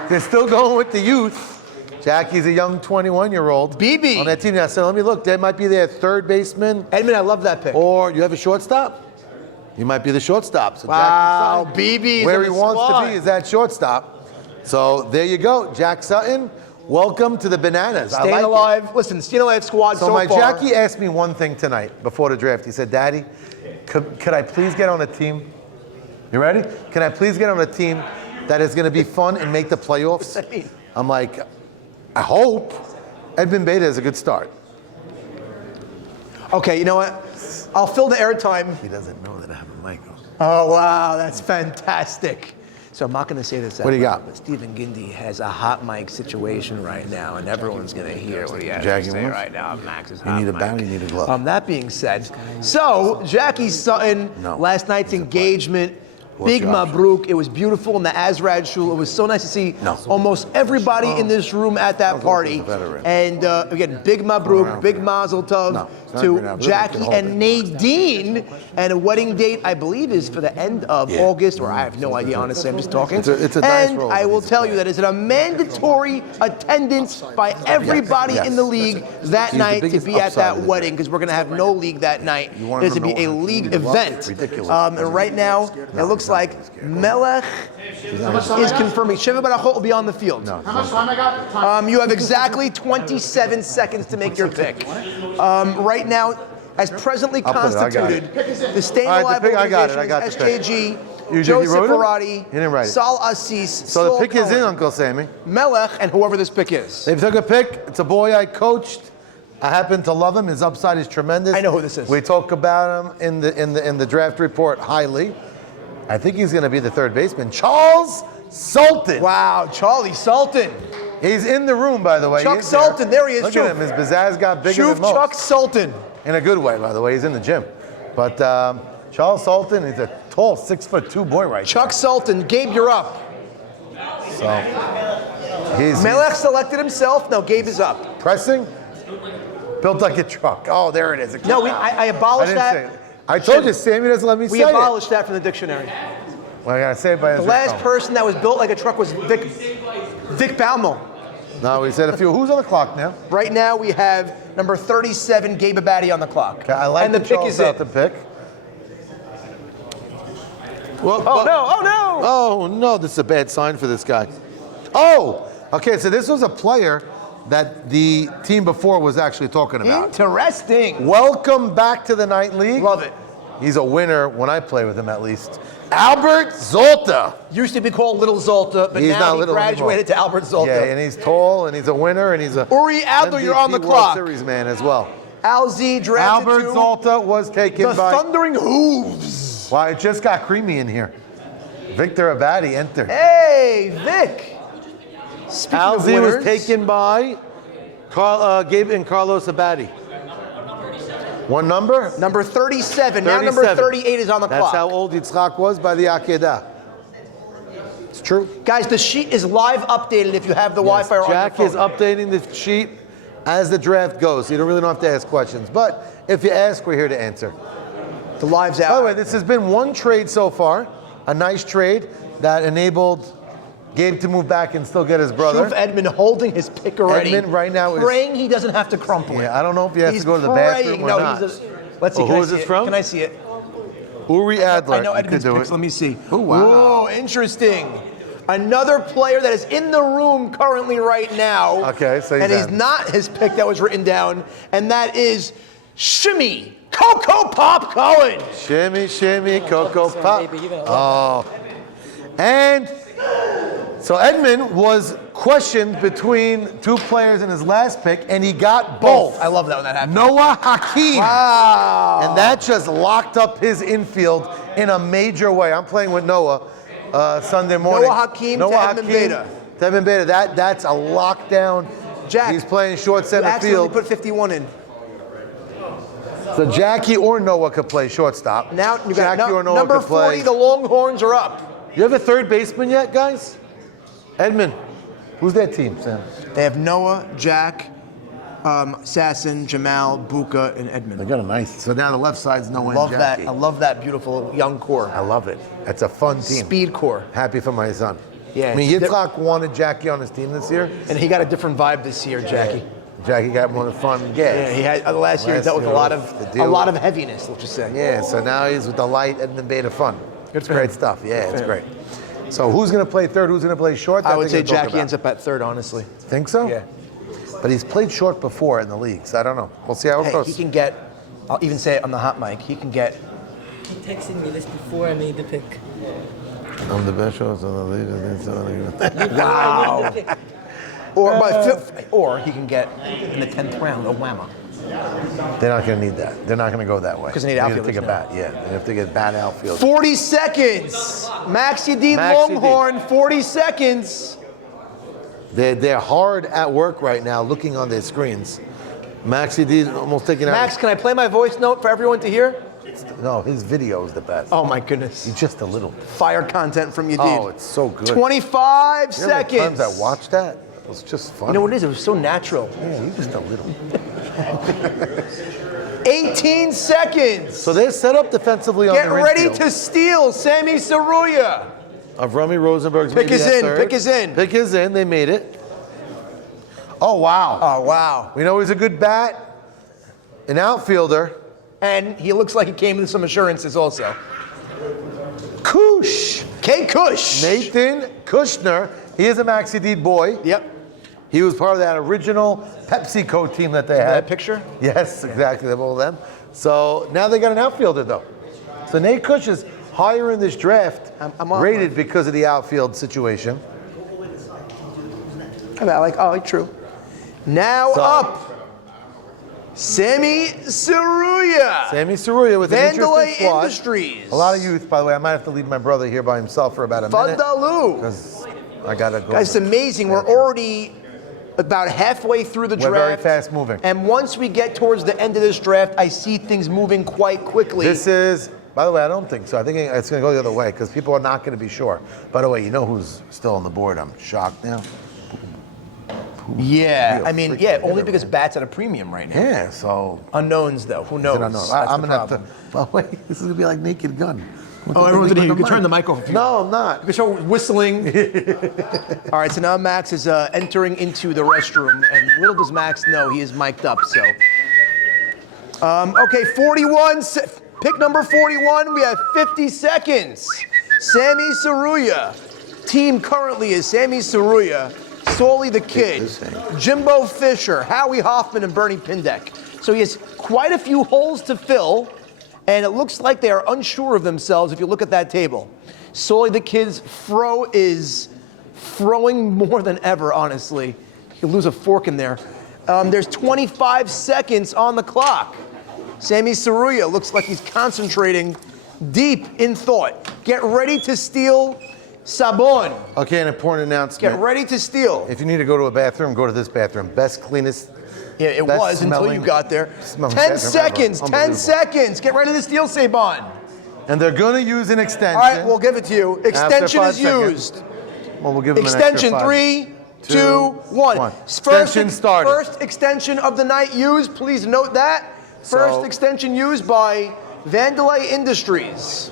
They're still going with the youth. Jackie's a young 21-year-old. BB. On that team now. So let me look. They might be their third baseman. Edmund, I love that pick. Or you have a shortstop. You might be the shortstop. So Wow, Jackie Sutton, BB is where in he the wants squad. to be is that shortstop. So there you go, Jack Sutton. Welcome to the Bananas. I Staying like it. alive. Listen, staying alive squad so So my far. Jackie asked me one thing tonight before the draft. He said, Daddy, could I please get on a team? You ready? Can I please get on a team that is going to be fun and make the playoffs? What's that mean? I'm like, I hope. Edmund Beta is a good start. Okay, you know what? I'll fill the airtime. He doesn't know that I have a mic on. Oh, wow, that's fantastic. So I'm not going to say this out What do you loud, got? but Stephen Gindy has a hot mic situation right now, and everyone's going to hear what he has Jackie to say wants- right now. Max's You hot need a mic. bat, you need a glove. That being said, so Jackie Sutton, No. last night's He's a player. engagement, What's big your option? mabruk. It was beautiful in the Azrad Shul. It was so nice to see No. almost everybody in this room at that Sounds like party. he's a veteran. And again, big mabruk, big mazel tov No, it's not to green apple. Jackie Hold and Nadine. And a wedding date, I believe, is for the end of Yeah. August, or I have no idea, honestly. I'm just talking. It's a nice and role I that will he's tell you playing. that is a mandatory attendance by everybody yes. in the league that He's the night to biggest be at upside that of this. wedding, because we're going to have no league that night. You want There's to to be a know what league you love? event. Ridiculous. And right now, it looks like Melech is confirming. Sheva Barachot will be on the field. How much time I got? Time. You have exactly 27 seconds to make your pick. Right now, as presently I'll put it, I got it. constituted, the Staying All right, the Alive pick, I got it, organization I got is the pick. SJG, You Joseph wrote it? Ferrari, You didn't write it. Sal Assis, So the Sol pick is in, Cohen, Uncle Sammy. Melech, and whoever this pick is. They took a pick. It's a boy I coached. I happen to love him. His upside is tremendous. I know who this is. We talk about him in the draft report highly. I think he's going to be the third baseman. Charles Sultan. Wow, Charlie Sultan. He's in the room, by the way. Chuck He's there. Sultan, there he is, Look Shuf. at him. His pizzazz got bigger Shuf than most. Chuck Sultan. In a good way, by the way. He's in the gym. But Charles Sultan, he's a tall 6'2" boy right Chuck Sultan. Gabe, you're up. So he's Melech selected himself. No, Gabe is up. pressing. Built like a truck. Oh, there it is. No, I abolished didn't say that. it. I told you, Sammy doesn't let me We say abolished that from the dictionary. it. Well, I gotta say it by his The last phone. person that was built like a truck was Vic Balmo. No, we said a few. Who's on the clock now? Right now we have number 37, Gabe Abadi on the clock. Okay, I like and the pick Charles is in. Sultan pick. Well, Oh no, oh no! Oh no, this is a bad sign for this guy. Oh, okay, so this was a player that the team before was actually talking about. Interesting. Welcome back to the Night League. Love it. He's a winner when I play with him, at least. Albert Zolta. Used to be called Little Zolta, but He's now not he little graduated to Albert Zolta. Yeah, and he's tall, and he's a winner, and he's a Uri Adler, you're on the MVP clock. World Series man as well. Al Z drafted Albert to Zolta was taken the by. Thundering Hooves. Wow, it just got creamy in here. Victor Abadi entered. Hey, Vic. Speaking of Alzi was winners, taken by Gabe and Carlos Abadi. One number? number 37. Now number 37. 38 is on the That's clock. how old Yitzchak was by the Akedah. It's true. Guys, the sheet is live updated if you have the Wi-Fi or Jack on is your phone. updating the sheet as the draft goes. So you don't really have to ask questions. But if you ask, we're here to answer. The live's out. By the way, this has been one trade so far. A nice trade that enabled Gabe to move back and still get his brother. Shuf Edmund holding his pick already. Edmund right now is- praying he doesn't have to crumple it. Yeah, I don't know if he has He's to go to the praying. bathroom or No, not. let's see. Oh, Can who I is see this it? from? Can I see it? Uri Adler. I know You could Edmund's do picks. it. Let me see. Oh, wow. Whoa, interesting. Another player that is in the room currently right now. Okay, so he's and he's out. not his pick that was written down, and that is Shimmy Coco Pop Cohen. Shimmy, shimmy, Coco Pop. Oh. And so Edmund was questioned between two players in his last pick, and he got both. I love that when that happens. Noah Hakeem. Wow. And that just locked up his infield in a major way. I'm playing with Noah Sunday morning. Noah Hakeem to Edmund Beta. To Edmund Beta. That's a lockdown. Jack, He's playing short you center accidentally field. put 51 in. So Jackie or Noah could play shortstop. Now you got Jackie or Noah number could play. 40. The Longhorns are up. You have a third baseman yet, guys? Edmund. Who's that team, Sam? They have Noah, Jack, Sasson, Jamal, Buka, and Edmund. They got a nice. So now the left side's no Love that. Jackie. I love that beautiful young core. I love it. It's a fun team. Speed core. Happy for my son. Yeah, I mean, it's Yitzhak wanted Jackie on his team this year. And he got a different vibe this year, Jackie. Jackie got more fun. Yeah, he had last year he dealt with a lot of heaviness, let's just say. Yeah, so now he's with the light Edmund Beta fun. It's great stuff. Yeah, it's great. So who's going to play third? Who's going to play short? I would say Jackie ends up at third, honestly. Think so? Yeah. But he's played short before in the league, so I don't know. We'll see how it goes. He can get, I'll even say it on the hot mic, he can get. He texted me this before I made the pick. I'm the best shorts in the league. Wow. Or by fifth, or he can get in the 10th round a whammer. They're not going to need that. They're not going to go that way. 'Cause they need They're outfielders gonna take a now. bat. Yeah, they have to get bat outfield. 40 seconds. Maxi D Longhorn, 40 seconds. They're hard at work right now, looking on their screens. Maxi D almost taking out. Max, can I play my voice note for everyone to hear? No, his video is the best. Oh my goodness. He's just a little. Fire content from you, dude. Oh, it's so good. 25 You know how many seconds. times I watched that? It was just fun. You know what it is? It was so natural. Yeah, he's just a little. 18 seconds. So they're set up defensively on Get the ready infield. to steal, Sammy Saruya. Avrami Rosenberg's Pick maybe is at in, third. pick is in. Pick is in. They made it. Oh, wow. Oh, wow. We know he's a good bat. An outfielder. And he looks like he came with some assurances also. Kush. K. Kush. Nathan Kushner. He is a Maxi D boy. Yep. He was part of that original PepsiCo team that they had. That picture? Yes, exactly. All of them. So now they got an outfielder, though. So Nate Kush is higher in this draft, I'm on, rated Mike. because of the outfield situation. True. Now So- up. Sammy Saruya. Sammy Saruya with an Vandalay interesting squad. Industries. A lot of youth, by the way. I might have to leave my brother here by himself for about a minute. Fadalu. Because I got to go. Guys, it's amazing. We're already about halfway through the We're draft. very fast moving. And once we get towards the end of this draft, I see things moving quite quickly. This is, by the way, I don't think so. I think it's going to go the other way because people are not going to be sure. By the way, you know who's still on the board? I'm shocked now. Yeah, Real I mean, freaking yeah, only hitter, because man. Bat's at a premium right now. Yeah, so. Unknowns, though. Who knows? I know. That's I'm the going to have to. problem. Well, wait, this is going to be like Naked Gun. Oh, everyone's in here. You can turn the mic off if you No, I'm not. You can start whistling. All right, so now Max is entering into the restroom, and little does Max know he is mic'd up, so. Okay, 41, pick number 41, we have 50 seconds. Sammy Saruya. Team currently is Sammy Saruya, Solly the Kid, Jimbo Fisher, Howie Hoffman, and Bernie Pindek. So he has quite a few holes to fill, and it looks like they are unsure of themselves if you look at that table. Solly the Kid's fro is throwing more than ever, honestly. You lose a fork in there. There's 25 seconds on the clock. Sammy Saruya looks like he's concentrating deep in thought. Get ready to steal Sabon. Okay, an important announcement. Get ready to steal. If you need to go to a bathroom, go to this bathroom. Best, cleanest. Yeah, it best was until smelling- you got there. smelling 10 bathroom seconds, ever. 10 Unbelievable. seconds. Get ready to steal Sabon. And they're going to use an extension. All right, we'll give it to you. Extension 5 is seconds. used. Well, we'll give them Extension, an extra 3, 2, 1. Extension started. First extension of the night used. Please note that. First So- extension used by Vandalay Industries.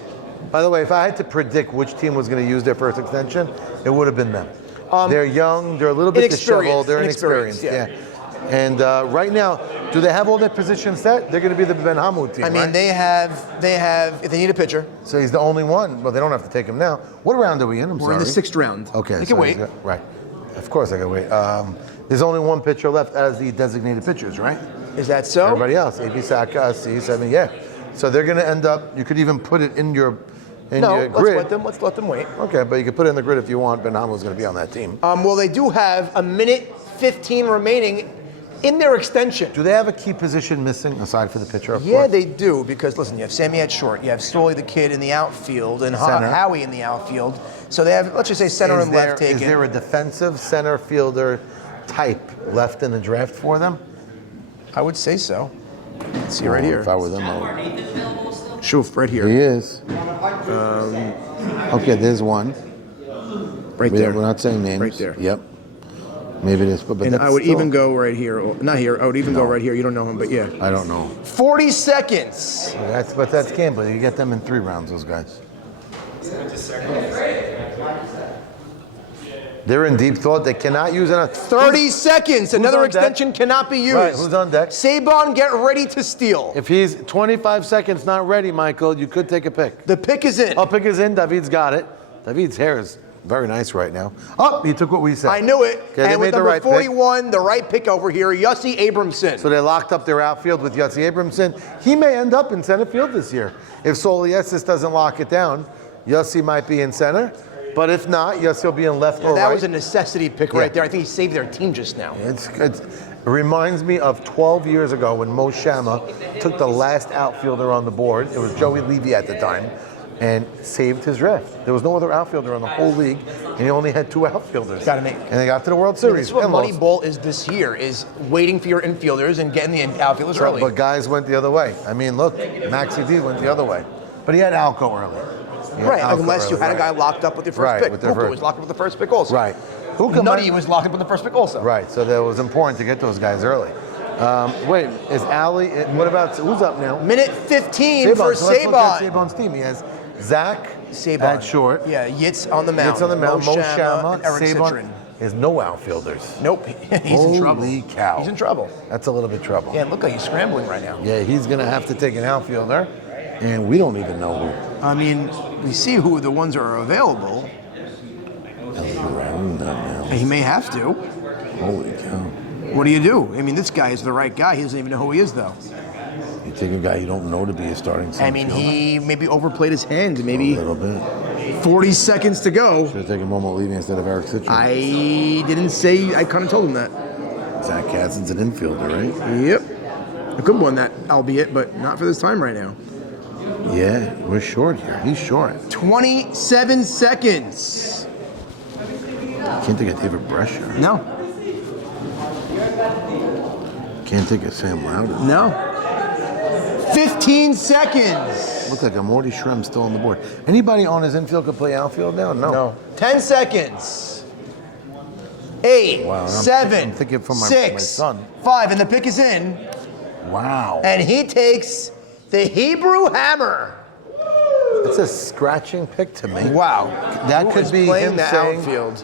By the way, if I had to predict which team was going to use their first extension, it would have been them. They're young, they're a little bit disheveled, they're inexperienced. Yeah. And right now, do they have all their positions set? They're going to be the Ben Hamud team, I mean, right? they have, if they need a pitcher, So he's the only one. Well, they don't have to take him now. What round are we in? I'm we're sorry. in the 6th round. Okay. You so can wait. Right. Of course I can wait. There's only one pitcher left as the designated pitchers, right? Is that so? Everybody else, AB Saka, C7, yeah. So they're going to end up, you could even put it in your No, grid. let's let them wait. Okay, but you could put it in the grid if you want. Ben Hamud's going to be on that team. Well, they do have a minute 15 remaining in their extension. Do they have a key position missing aside for the pitcher? Of Yeah, course? they do, because listen, you have Sammy at short, you have Solly the Kid in the outfield, and Center. Howie in the outfield. So they have, let's just say center and left taken. Is there a defensive center fielder type left in the draft for them? I would say so. Let's see right here. If I were them, I would. Shoof, right He here. is. Okay, there's one. Right We're there. not saying names. Right there. Yep. Maybe this, but And that's I would still- even go right here. Not here. I would even go right here. You don't know him, but yeah. I don't know. 40 seconds. But that's gambling. You get them in 3 rounds, those guys. They're in deep thought. They cannot use it. 30 seconds. Another on deck? extension cannot be used. Right, who's on deck? Sabon, get ready to steal. If he's 25 seconds not ready, Michael, you could take a pick. The pick is in. Oh, pick is in. David's got it. David's hair is very nice right now. Oh, he took what we said. I knew it. Okay, they And with made the number right pick. 41, the right pick over here, Yossi Abramson. So they locked up their outfield with Yossi Abramson. He may end up in center field this year. If Soliesis doesn't lock it down, Yossi might be in center. But if not, Yossi will be in left or that right. was a necessity pick Yeah. right there. I think he saved their team just now. It reminds me of 12 years ago when Mo Shama took the last outfielder on the board. It was Joey Levy at the time, and saved his draft. There was no other outfielder in the whole league, and he only had 2 outfielders. Gotta make- And they got to the World This Series. is what and lost. Moneyball is this year, is waiting for your infielders and getting the outfielders early. But guys went the other way. I mean, look, Maxi D went the other way. But he had Alco early. He had Right, Alco unless you early, had a right. guy locked up with your first Right, pick. with their Puka first- was locked up with the first pick also. Right. Puka Nutty might- was locked up with the first pick also. Right, so that was important to get those guys early. Wait, is Ali, what about, who's up now? Minute 15 for So let's look at Sabon. Sabon's team. He has Zach Sabon. at short. Yeah, Yitz on the mound. It's on the mound. Mo Shama, and Eric Sabon. Citron. He has no outfielders. Nope, he's in trouble. Holy cow. He's in trouble. That's a little bit trouble. Yeah, look like he's scrambling right now. Yeah, he's going to have to take an outfielder, and we don't even know who. I mean, we see who the ones are available. And he may have to. Holy cow. What do you do? I mean, this guy is the right guy. He doesn't even know who he is, though. You take a guy you don't know to be a starting center I mean, fielder? he maybe overplayed his hand. A Maybe little bit. 40 seconds to go. Should have taken Momo Levy instead of Eric Citron. I didn't say. I kind of told him that. Zach Katzen's an infielder, right? Yep. A good one, that albeit, but not for this time right now. Yeah, we're short here. He's short. 27 seconds. Can't take a David Brescia. No. Can't take a Sam Loudon. No. 15 seconds. Looks like a Morty Shrem still on the board. Anybody on his infield could play outfield now? No. 10 seconds. 8, Wow, I'm 7, thinking for my 6, son. 5, and the pick is in. Wow. And he takes the Hebrew Hammer. It's a scratching pick to me. Wow. That Who could is be playing him the saying, outfield.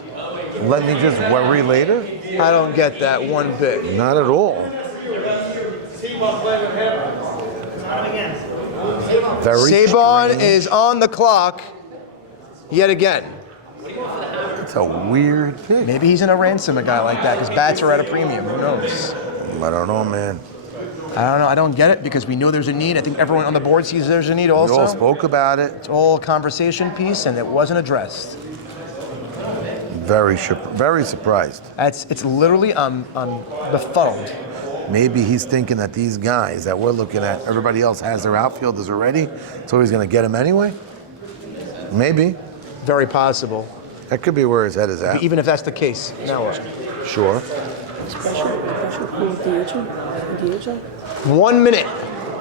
let me just worry later. I don't get that one bit. Not at all. Very Sabon strange. is on the clock yet again. It's a weird pick. Maybe he's in a ransom, a guy like that, because bats are at a premium. Who knows? I don't know, man. I don't know. I don't get it because we know there's a need. I think everyone on the board sees there's a need We also. all spoke about it. It's all a conversation piece, and it wasn't addressed. Very surprised. It's literally I'm befuddled. Maybe he's thinking that these guys that we're looking at, everybody else has their outfielders already, so he's going to get them anyway? Maybe. Very possible. That could be where his head is at. Even if that's the case. Now what? Sure. 1 minute.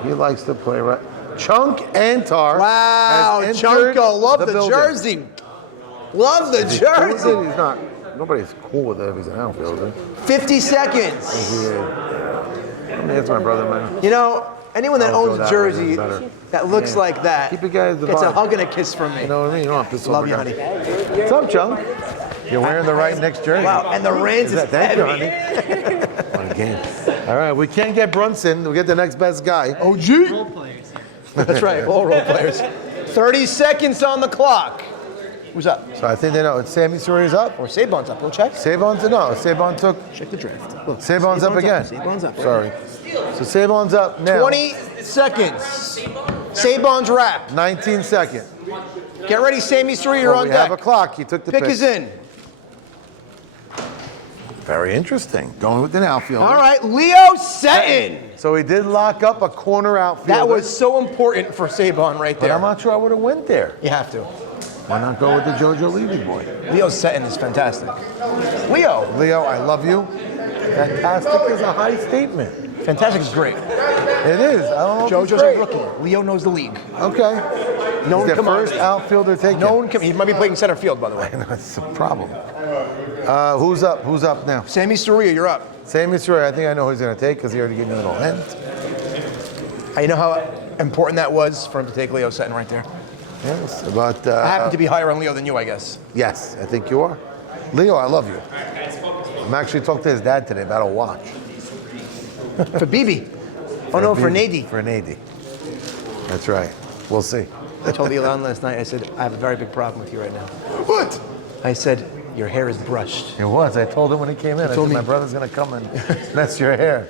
He likes to play right. Chunk Antar. Wow, has entered Chunko, love the building. jersey. Love the Is he cool with jersey. it? He's not. Nobody's cool with it if he's an outfielder. 50 seconds. I mean, that's my brother, man. You know, anyone that I'll go owns a that way, jersey that's better. that looks Yeah. like that Keep it guys the gets a vibe. hug and a kiss from me. You know what I mean? You don't have to piss Love over you, guys. honey. What's up, Chunk? You're wearing the right Knicks jersey. Wow, and the rant is Thank you, heavy. honey. What a game. All right, we can't get Brunson. We'll get the next best guy. OG. That's right, all role players. 30 seconds on the clock. Who's up? So I think they know. It's Sammy Suri's up. Or Sabon's up. Go check. Sabon's no. Sabon took. Check the draft. Look, Sabon's up again. Sabon's up. Sorry. So Sabon's up now. 20 seconds. Sabon's wrap. 19 seconds. Get ready, Sammy Suri, you're Well, on we have a deck. clock. He took the pick. Pick is in. Very interesting. Going with an outfielder. All right, Leo Setton. So he did lock up a corner outfielder. That was so important for Sabon right But there. I'm not sure I would have went there. You have to. Why not go with the JoJo Levy boy? Leo Setton is fantastic. Leo. Leo, I love you. Fantastic is a high statement. Fantastic is great. It is. I don't know if JoJo's it's a great. rookie. Leo knows the league. Okay. No He's one the come on. first outfielder taken. No one. He might be playing center field, by the way. That's a problem. Who's up? Who's up now? Sammy Soria, you're up. Sammy Troy, I think I know who he's going to take because he already gave me a little hint. You know how important that was for him to take Leo Setton right there? Yes, but... I happen to be higher on Leo than you, I guess. Yes, I think you are. Leo, I love you. I'm actually talking to his dad today about a watch. For Bibi. Oh no, for Nady. For Nady. That's right. We'll see. I told Elon last night, I said, I have a very big problem with you right now. What? I said, your hair is brushed. It was. I told him when he came in. I said, my brother's going to come and mess your hair.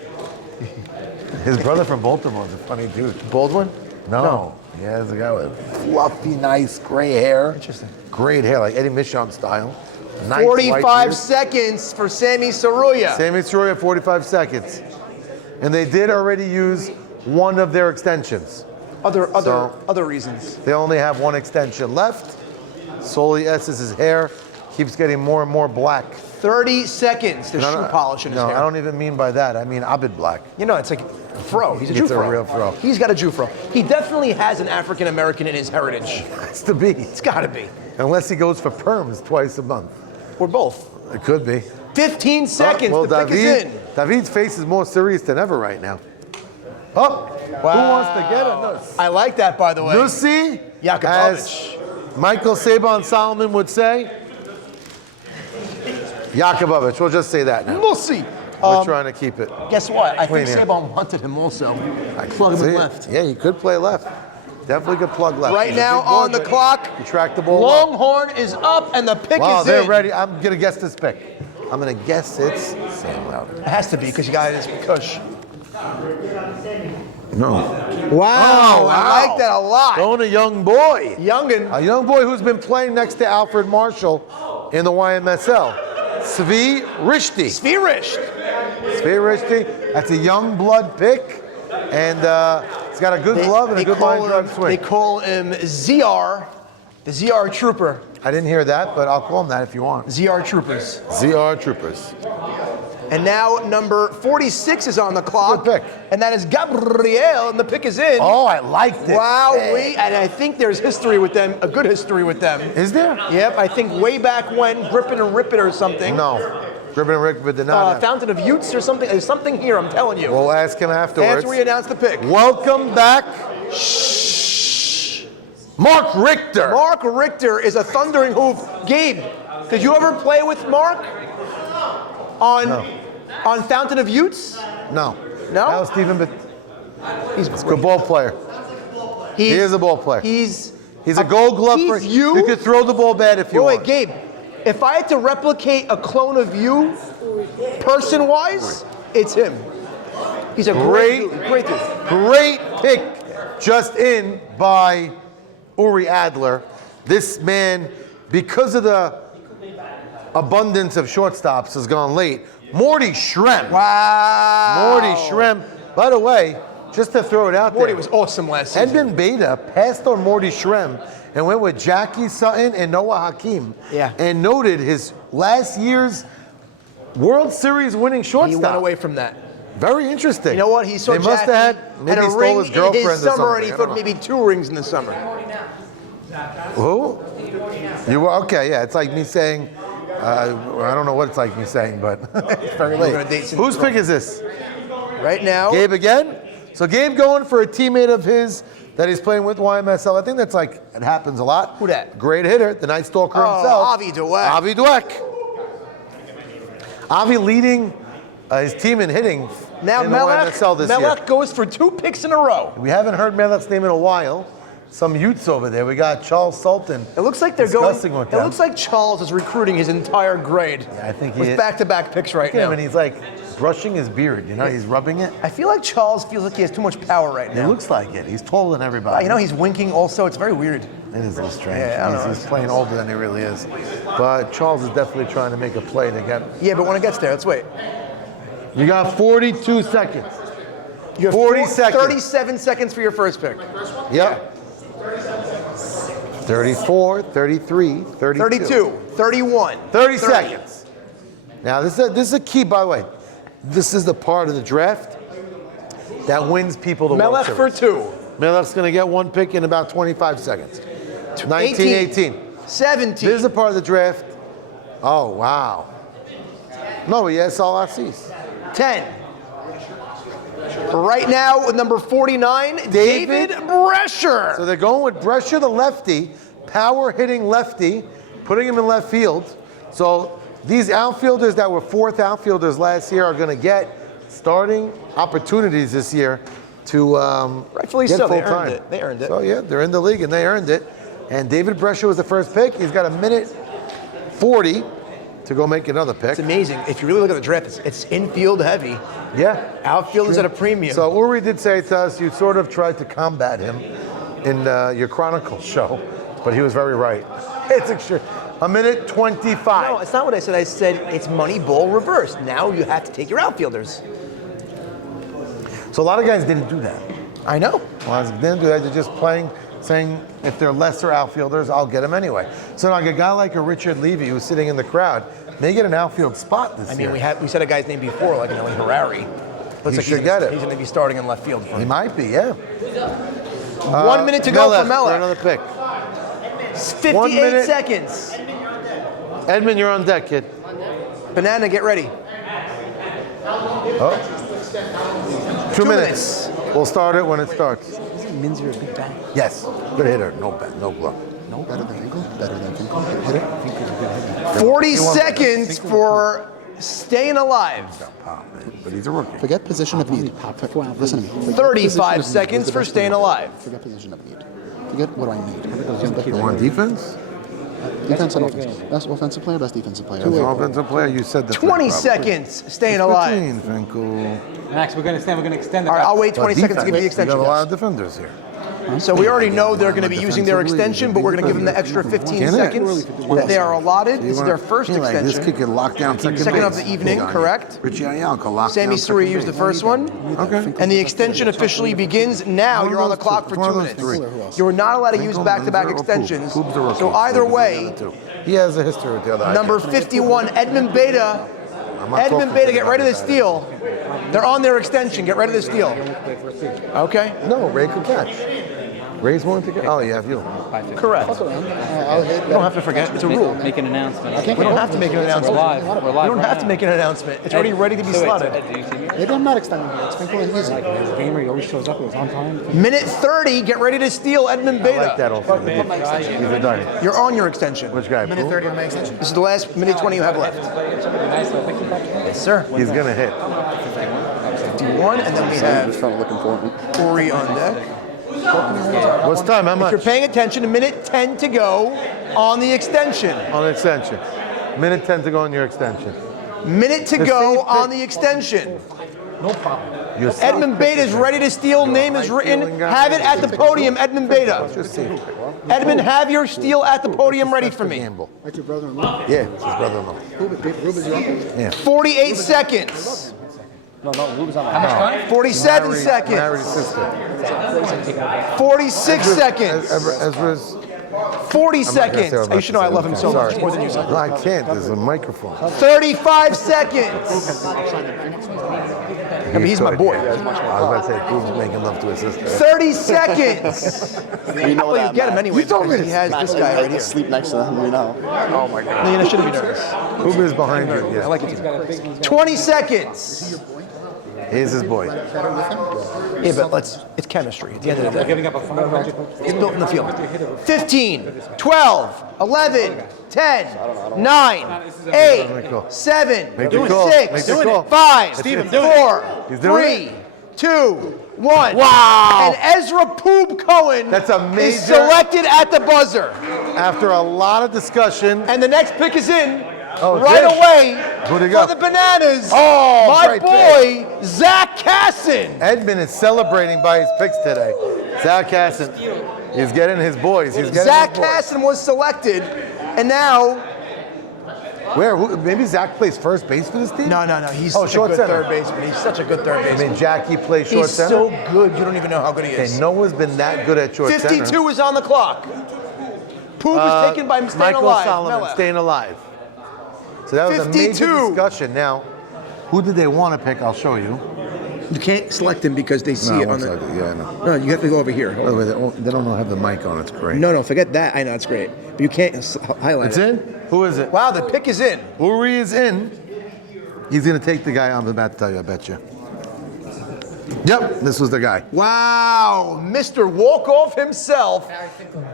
His brother from Baltimore is a funny dude. Baldwin? No. Yeah, there's a guy with fluffy, nice gray hair. Interesting. Great hair, like Eddie Michon style. Nice 45 seconds for Sammy Soruya. Sammy Soruya, 45 seconds. And they did already use one of their extensions. Other reasons. They only have one extension left. Solely S's hair keeps getting more and more black. 30 seconds. There's shoe polish in his hair. No, I don't even mean by that. I mean Abid black. You know, it's like fro. He's a Jew It's fro. a real fro. He's got a Jew fro. He definitely has an African American in his heritage. It's to be. It's got to be. Unless he goes for perms twice a month. Or both. It could be. 15 seconds. Well, the pick is in. David's face is more serious than ever right now. Oh, who wants to get a nuss? I like that, by the way. Nussy, Jakubowicz. as Michael Saban Solomon would say. Jakubowicz, we'll just say that now. Nussy. We're trying to keep it. Guess what? I Clean think here. Saban wanted him also. Plug him See in it? left. Yeah, he could play left. Definitely could plug left. Right He's a now big boy, on the but clock, he tracked the ball well. Longhorn is up and the pick Wow, is they're in. ready. I'm going to guess this pick. I'm going to guess it's Sam Louder. It has to be because you got his Kush. No. Wow, Oh, I like that a lot. Going a young boy. Youngin. A young boy who's been playing next to Alfred Marshall in the YMSL. Svi Rishti. Spherish. Svi Rishti. That's a young blood pick. And he's got a good glove and a good line drive swing. They call him ZR, the ZR Trooper. I didn't hear that, but I'll call him that if you want. ZR Troopers. ZR Troopers. And now number 46 is on the clock. Good pick. And that is Gabriel, and the pick is in. Oh, I liked it. Wow, and I think there's history with them, a good history with them. Is there? Yep, I think way back when, Grip It and Rip It or something. No. Gribbon and Rick did not have. Fountain of Youths or something. There's something here, I'm telling you. We'll ask him afterwards. After we announce the pick. Welcome back. Shh. Mark Richter. Mark Richter is a thundering hoof. Gabe, did you ever play with Mark on Fountain of Youths? No. No? That was Stephen, but He's he's a good ball player. He is a ball player. He's a gold glove. He's you? You could throw the ball bad if you want. Wait, Gabe, if I had to replicate a clone of you, person-wise, it's him. He's a great dude. Great pick just in by Uri Adler. This man, because of the abundance of shortstops, has gone late. Morty Shrem. Wow. Morty Shrem. By the way, just to throw it out Morty there. was awesome last season. Edmund Beta passed on Morty Shrem and went with Jackie Sutton and Noah Hakeem. Yeah. And noted his last year's World Series winning shortstop. He went away from that. Very interesting. You know what? He saw They must Jackie have had, maybe and he a stole ring his girlfriend in or his summer, something. and he I thought don't maybe 2 rings in the summer. Who? You were, okay, yeah, it's like me saying, I don't know what it's like me saying, but it's very We're gonna late. date some- Whose pick is this? Right now, Gabe again? So Gabe going for a teammate of his that he's playing with YMSL. I think that's like, it happens a lot. Who that? Great hitter, the Night Stalker himself. Avi Dweck. Avi Dweck. Avi leading his team in hitting now in the YMSL this year. Melech goes for 2 picks in a row. We haven't heard Melech's name in a while. Some youths over there. We got Charles Sultan. It looks like they're discussing going. with It them. looks like Charles is recruiting his entire grade. Yeah, I think he with is. back-to-back picks right Yeah, now. and he's like brushing his beard. You know, he's rubbing it. I feel like Charles feels like he has too much power right It now. looks like it. He's taller than everybody. You know, he's winking also. It's very weird. It is a little strange. Yeah, I don't know. He's playing older than he really is. But Charles is definitely trying to make a play to get. Yeah, but when it gets there, let's wait. You got 42 seconds. You have 40 seconds. 37 seconds for your first pick. Yep. 34, 33, 32. 32, 31. 30 seconds. Now, this is a key, by the way. This is the part of the draft that wins people the World Melech for Series. 2. Melech's going to get 1 pick in about 25 seconds. 19, 18. 17. This is a part of the draft. Oh, wow. No, he has all Assis. 10. Right now, with number 49, David Brescher. So they're going with Brescher, the lefty, power hitting lefty, putting him in left field. So these outfielders that were fourth outfielders last year are going to get starting opportunities this year to Rightfully get so. full They earned time. it. They earned it. So yeah, they're in the league and they earned it. And David Brescher was the first pick. He's got a minute 40 to go make another pick. It's amazing. If you really look at the draft, it's infield heavy. Yeah. Outfield is at a premium. So Uri did say to us, you sort of tried to combat him in your Chronicles show, but he was very right. It's extreme. A minute 25. No, it's not what I said. I said it's Moneyball reversed. Now you have to take your outfilders. So a lot of guys didn't do that. I know. A lot of guys didn't do that. They're just playing, saying if they're lesser outfielders, I'll get them anyway. So like a guy like a Richard Levy who's sitting in the crowd may get an outfield spot this year. I mean, we said a guy's name before, like Eli Harari. Looks like should get it. He's going to be starting in left field. For He him. might be, yeah. 1 minute to go for For Melech. another pick. 58 1 minute. seconds. Edmund, you're on deck, kid. Banana, get ready. Oh. 2 minutes. We'll start it when it starts. Isn't Minzer a big bat? Yes. Good hitter. No bad. No glove. No, better than Finkel? Better than Finkel? Hit it? Finkel's a good hitter. 40 seconds for staying alive. But he's a rookie. Forget position of need. Listen to me. Forget 35 position of need. seconds Who's the for best staying player? alive. Forget position of need. Forget what I need. You want defense? Defense and offense. Best offensive player, best defensive player. As an offensive player, you said that. 20 seconds staying alive. Finkel. Max, we're going to extend the All right, I'll wait 20 seconds to give the You extension. got a lot Yes. of defenders here. So we already know they're going to be using their extension, but we're going to give them the extra 15 Can it? seconds that they are allotted. This is their first This extension. kid could lock down second Second of base. the evening, correct? Richie Ayala could lock Sammy down Stewart second used the base. first one. Okay. And the extension officially begins now. One of You're on the those clock two. for One 2 of those minutes. three. You're not allowed to use Finkel, back-to-back Minzer, or extensions. Poop? Poop's the rookie. So either way, he has a history with the other. number 51, Edmund Beta. Edmund Beta, get ready to steal. They're on their extension. Get ready to steal. Okay? No, Ray could catch. Ray's one to get. Oh, yeah, you. Correct. You don't have to forget. It's a rule. Make an announcement. We don't have to make an announcement. We're live. We're live. We don't right have to now. make an announcement. It's already ready to be So wait, slotted. Ed, do you see here? Maybe I'm not extending it. It's Finkel and easy. He's a gamer. He always shows up. He was on time. Minute 30, get ready to steal Edmund I like that Beta. also. He's a darn. You're on your extension. Which guy? Minute 30 on my extension. This is the last minute 20 you have left. Yes, sir. He's gonna hit. 51, and then we Just have trying to look important. Uri on deck. What's time? How If much? you're paying attention, a minute 10 to go on the extension. On the extension. Minute 10 to go on your extension. Minute to The go same on thing. the extension. Your Edmund Beta is ready to steal. Name is written. Have it at the podium, Edmund Beta. Just see. Edmund, have your steal at the podium ready for me. Gamble. Like your brother-in-law. Yeah, it's his brother-in-law. Ruben's your uncle. Yeah. 48 seconds. How much time? 47 Married seconds. sister. 46 seconds. Ezra's. 40 I'm not gonna say what seconds. I'm You should know I about love to him say. so much, Sorry. more than you, son. No, I can't. There's a microphone. 35 seconds. I mean, he's my boy. I was about to say, Coop's making love to his sister. 30 seconds. You know Well, that, you get him Matt. anyway because he has this guy right I here. sleep next to him, you know. Oh my God. No, you shouldn't be nervous. Coop is behind you. I Yeah. like it too. 20 seconds. He's his boy. Yeah, but it's chemistry at the end of the day. Giving up a 500. It's built in the field. 15, 12, 11, 10, 9, 8, 7, Make the call. Make 6, the call. 5, Steven, 4, He's doing 3, 2, 1. Wow. And Ezra Poob Cohen That's a major- is selected at the buzzer. After a lot of discussion. And the next pick is in Oh, it's right in. away Who'd he for go? the Bananas. Oh, my great boy, Zach Casson. Edmund is celebrating by his picks today. Zach Casson. He's getting his boys. He's getting Zach his boys. Casson was selected, and now Where? Maybe Zach plays first base for this team? no, he's Oh, such a short good center. third baseman. He's such a good third I baseman. mean, Jackie plays short He's center. so good, you don't even know how good he Okay, is. Noah's been that good at short 52 center. is on the clock. Poob was taken by staying Michael alive. Solomon Melech. staying alive. So that was a major 52. discussion. Now, who did they want to pick? I'll show you. You can't select him because they see No, it one on the. second. Yeah, I know. No, you have to go over here. By the way, they don't have the mic on. It's great. No, forget that. I know it's great, but you can't highlight It's it. in? Who is it? Wow, the pick is in. Uri is in. He's going to take the guy I'm about to tell you, I bet you. Yep, this was the guy. Wow, Mr. Walk-Off himself,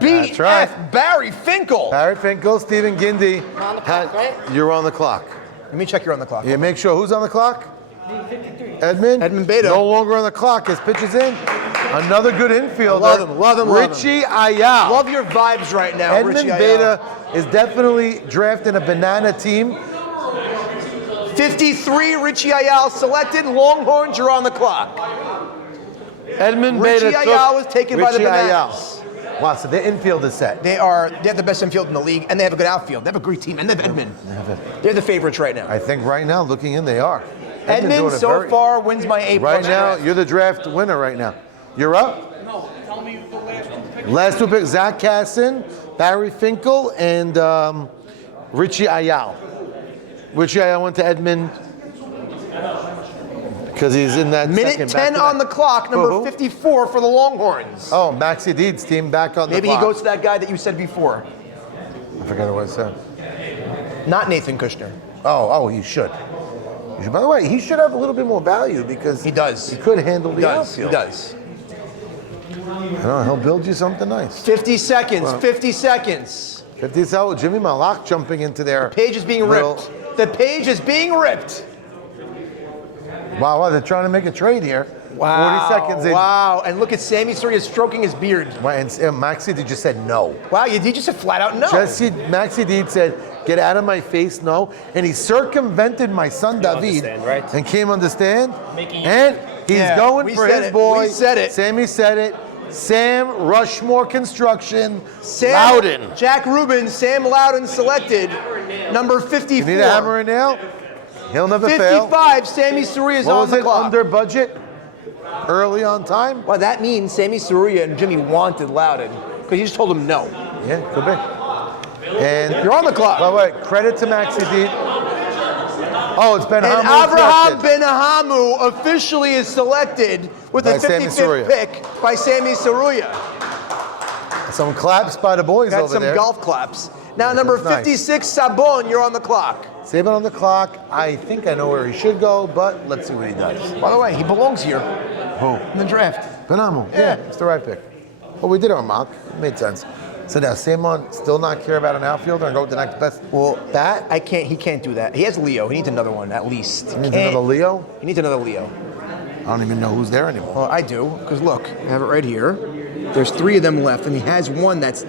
BF That's right. Barry Finkel. Barry Finkel, Stephen Gindy. on the clock, right? You're on the clock. Let me check you're on the clock. Yeah, make sure. Who's on the clock? Edmund. Edmund Beto. No longer on the clock. His pitch is in. Another good infielder. Love him, love him, love him. Richie Ayala. Love your vibes right now, Edmund Richie Ayala. Beta is definitely drafting a banana team. 53, Richie Ayala selected. Longhorns, you're on the clock. Edmund Richie Beta Ayala was taken by the Richie Bananas. Ayala. Wow, so their infield is set. They have the best infield in the league, and they have a good outfield. They have a great team, and they have Edmund. They're the favorites right now. I think right now, looking in, they are. Edmund doing it so very- far wins my A+. Right now, draft. you're the draft winner right now. You're up? No, tell me the last two picks. Last two picks, Zach Casson, Barry Finkel, and Richie Ayala. Richie Ayala went to Edmund because he's in that Minute second 10 back-to-back. on the clock, number Who? 54 for the Longhorns. Oh, Maxie Deeds team back on Maybe the he clock. goes to that guy that you said before. I forgot what I said. Not Nathan Kushner. Oh, he should. He should. By the way, he should have a little bit more value because He does. He could handle the He outfield. does. I don't know, he'll build you something nice. 50 seconds, 50 seconds. 50 seconds. Jimmy Malak jumping into there. Page is being ripped. The page is being ripped. Wow, they're trying to make a trade here. Wow. 40 seconds in. Wow. And look at Sammy Soria stroking his beard. And Maxie Deeds just said no. Wow, you just said flat out no. Maxie Deeds said, "Get out of my face, no." And he circumvented my son David and came on the stand. And he's Yeah, going we for said his it. boy. We said it. Sammy said it. Sam Rushmore Construction. Sam Loudon. Jack Rubin, Sam Loudon selected. Number 54. You need a hammer and nail? He'll never fail. 55, Sammy Soria is What on was the it? clock. Under budget? Early on time? Well, that means Sammy Soria and Jimmy wanted Loudon because you just told him no. Yeah, could be. And You're on the clock. By the way, credit to Maxie Deeds. Oh, it's Ben And Hamu Abraham selected. Benahamu officially is selected with the By Sammy 55th Soria. pick by Sammy Soria. Some claps by the boys Got over some there. golf claps. Now, number that's nice. 56, Sabon, you're on the clock. Saban on the clock. I think I know where he should go, but let's see what he does. By the way, he belongs here Who? in the draft. Phenomenal. Yeah, it's the right pick. Well, we did our mock. It made sense. So now Saban still not care about an outfielder and go with the next best bat? He can't do that. He has Leo. He needs another one at least. He needs another Leo? He needs another Leo. I don't even know who's there anymore. Well, I do, because look, I have it right here. There's 3 of them left, and he has one that's.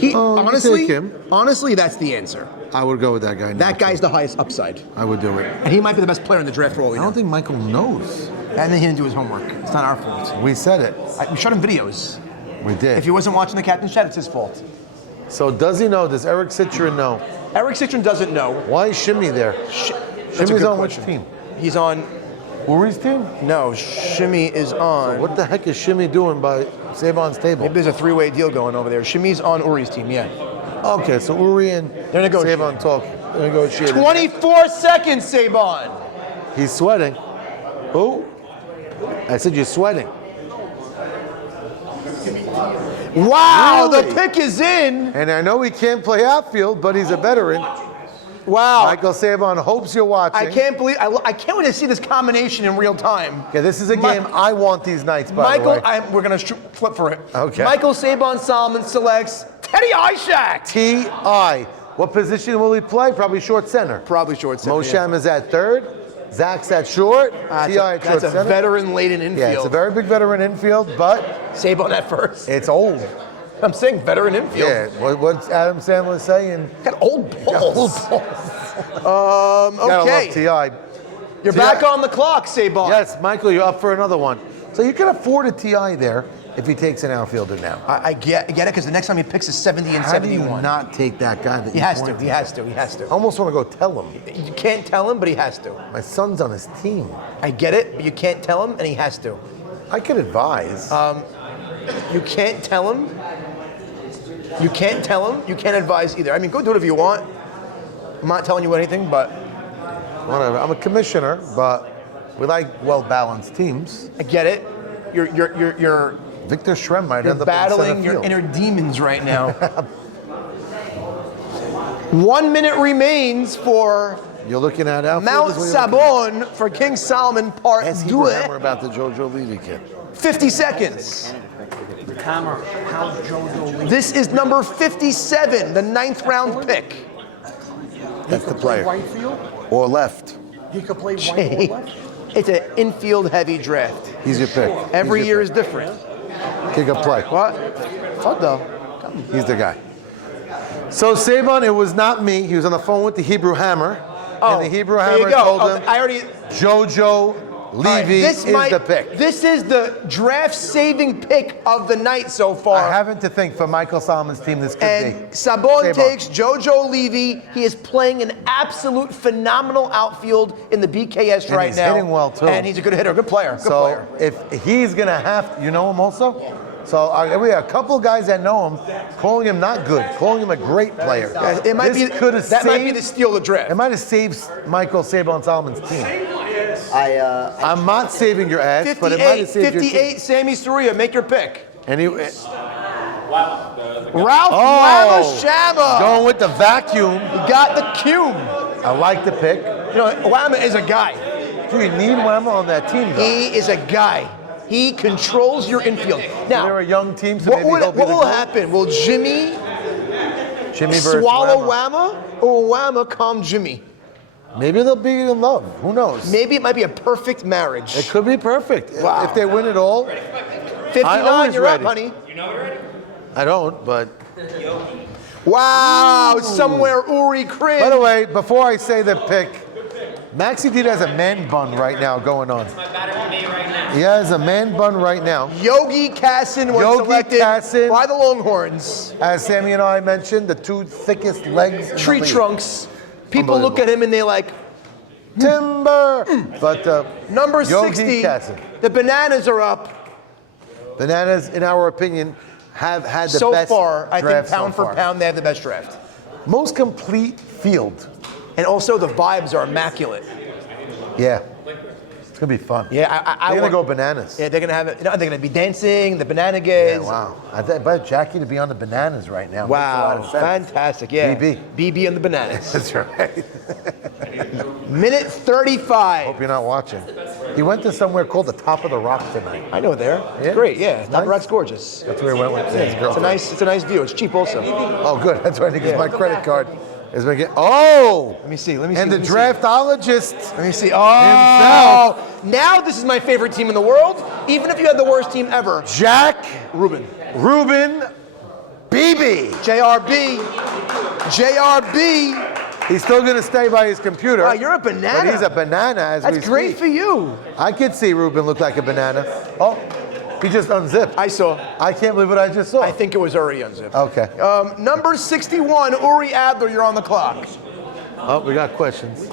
take him. Honestly, that's the answer. I would go with that guy. That guy's the highest upside, I would do it. and he might be the best player in the draft for all we I know. don't think Michael knows. And then he didn't do his homework. It's not our fault. We said it. We showed him videos. We did. If he wasn't watching the captain's chat, it's his fault. So does he know? Does Eric Citron know? Eric Citron doesn't know. Why is Shimmy there? That's a Shimmy's good on question. which team? He's on. Uri's team? No, Shimmy is on. What the heck is Shimmy doing by Saban's table? Maybe there's a 3-way deal going over there. Shimmy's on Uri's team, yeah. Okay, so Uri and They're negotiating. Saban talk. They're negotiating. 24 seconds, Sabon. He's sweating. Who? I said you're sweating. Wow, Really? the pick is in. And I know he can't play outfield, but he's a veteran. Wow. Michael Saban hopes you're watching. I can't believe, I can't wait to see this combination in real time. Yeah, this is a game I want these nights, by the way. We're going to flip for it. Okay. Michael Sabon Solomon selects Teddy Ishak. T.I. What position will he play? Probably short center. Probably short center. Mosham is at third. Zach's at short. T.I. at short That's a center. veteran-laden infield. Yeah, it's a very big veteran infield, but Sabon at first. it's old. I'm saying veteran infield. Yeah, what's Adam Sandler saying? Got old balls. Gotta Okay. love T.I. You're back on the clock, Sabon. Yes, Michael, you're up for another one. So you can afford a T.I. there if he takes an outfielder now. I get it, because the next time he picks is 70 and How do you 71. not take that guy that He you has to. pointed He has to. He has to. I almost want to go tell him. You can't tell him, but he has to. My son's on his team. I get it, but you can't tell him, and he has to. I could advise. You can't tell him. You can't tell him. You can't advise either. I mean, go do it if you want. I'm not telling you anything, but Whatever. I'm a commissioner, but we like well-balanced teams. I get it. You're Victor Schrem might end up battling in your center inner demons right now. 1 minute remains for You're looking at outfielders. Mount What are you looking at? Sabon for King Solomon Part Ask 2. Hammer about the JoJo Levy kid. 50 seconds. Hammer, how's JoJo Lee? This is number 57, the 9th round pick. That's the player. Right field? Or left. He could play right Jay, or left? it's an infield heavy draft. He's your pick. Every He's your year is different. pick. Kick up play. What? What though? He's the guy. So Sabon, it was not me. He was on the phone with the Hebrew Hammer. Oh, and the Hebrew there you Hammer go. told him I already. JoJo Levy is the pick. This is the draft-saving pick of the night so far. I happen to think for Michael Solomon's team this could And be. Sabon takes JoJo Levy. He is playing an absolute phenomenal outfield in the BKS And right he's now. hitting well, too. And he's a good hitter, good player. Good So player. if he's gonna have, you know him also. So we have a couple guys that know him, calling him not good, calling him a great player. It might This be could have that might be saved- the steal of the draft. It might have saved Michael Sabon Solomon's team. I'm not saving your ass, but it might have 58, saved your 58, team. Sammy Soria, make your pick. Anyway, Ralph Oh. Wamashama. going with the vacuum. He got the cube. I like the pick. You know, Wama is a guy. Do you need Wemma on that team, though? He is a guy. He controls your infield. Now, They're a young team, so what maybe will, he'll be what the will goal. happen? Will Jimmy Jimmy versus swallow Wemma. Wama, or will Wama calm Jimmy? Maybe they'll be in love. Who knows? Maybe it might be a perfect marriage. It could be perfect. Wow. If they win it all, 59, always you're ready. up, honey. I don't, but. Wow, somewhere Uri cringe. By the way, before I say the pick, Maxi D has a man bun right now going on. He has a man bun right now. Yogi Kassin was Yogi selected Kassin. by the Longhorns. As Sammy and I mentioned, the two thickest legs in Tree the league. trunks. People look at him and they like, Timber! But number Yogi 60, Kassin. the Bananas are up. Bananas, in our opinion, have had the So best far, I think draft so pound for far. pound, they have the best draft. Most complete field. And also the vibes are immaculate. Yeah. It's going to be fun. Yeah, I They're going to want- go bananas. Yeah, they're gonna have it. You know, they're gonna be dancing, the banana Yeah, gays. wow. I bet Jackie to be on the bananas right now. Makes a lot Wow, of sense. fantastic. Yeah. BB. BB and the bananas. That's right. Minute 35. Hope you're not watching. He went to somewhere called the Top of the Rock tonight. I know there. It's Yeah? great. Yeah, Top Nice. of Rock's gorgeous. That's where he went with his It's a girlfriend. it's a nice view. It's cheap also. Oh, good. That's right. Because Yeah. my credit card is making. Oh! Let me see. Let me And see. the let me see. draftologist. Let me see. Oh, now this is my favorite team in the world. Even if you had the worst team ever, Jack Ruben, BB. JRB. He's still going to stay by his computer. Wow, you're a banana. But he's a banana as we That's great speak. for you. I could see Ruben look like a banana. Oh, he just unzipped. I saw. I can't believe what I just saw. I think it was already unzipped. Okay. Number 61, Uri Adler. You're on the clock. Oh, we got questions.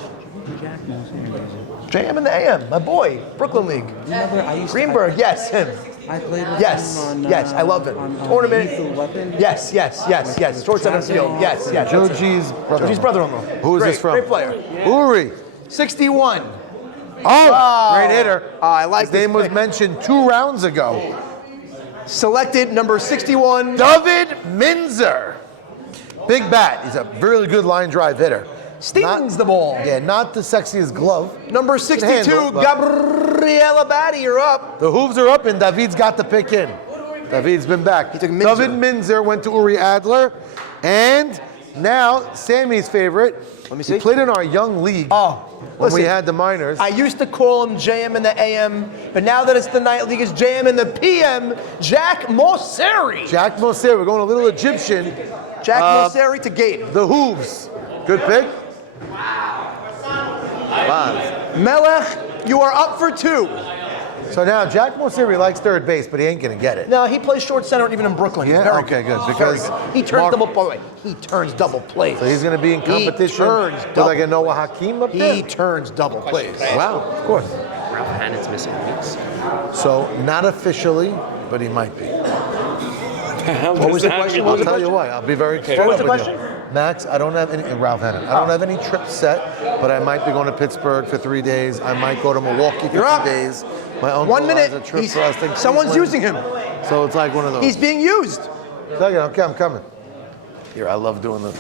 JM and the AM, my boy, Brooklyn League. Greenberg, yes, him. I played with Yes, him on, yes, I love him. on Tournament. Lethal Weapon. Yes. Short center field. Yes. that's it. Joji's brother. Joji's brother-in-law. Who is Great, this from? Great player. Uri. 61. Oh, great hitter. I like His name this was pick. mentioned 2 rounds ago. Selected number 61. David Minzer. Big bat. He's a really good line drive hitter. Stevens the ball. Yeah, not the sexiest glove. Number 62, handle, but- Gabriela Batty, you're up. The hooves are up and David's got the pick in. David's been back. took Minzer. David Minzer went to Uri Adler. And now, Sammy's favorite. Let me see. He played in our young league Oh, when we listen, had the minors. I used to call him JM in the AM, but now that it's the night league, it's JM in the PM. Jack Mosseri. Jack Moser, we're going a little Egyptian. Jack Mosseri to Gabe. The hooves. Good pick. Wow. Melech, you are up for 2. So now Jack Mosiri likes third base, but he ain't gonna get it. No, he plays short center even in Brooklyn. He's Yeah? very Okay, good, Very because good. He turns Mark- double. By the way, he turns double plays. So he's gonna be in competition He turns with double. like a Noah Hakeem up there. He turns double plays. Wow, of course. Ralph Hannon's missing weeks. So not officially, but he might be. What was the question? I'll tell you why. I'll be very straight What was up the with question? you. Max, I don't have any, Ralph Hannon, I don't have any trips set, but I might be going to Pittsburgh for 3 days. I might go to Milwaukee for You're 2 up. days. My uncle 1 minute. has a trip He's- for us in someone's Cleveland. using him. So it's like one of those. He's being used. Okay, I'm coming. Here, I love doing this.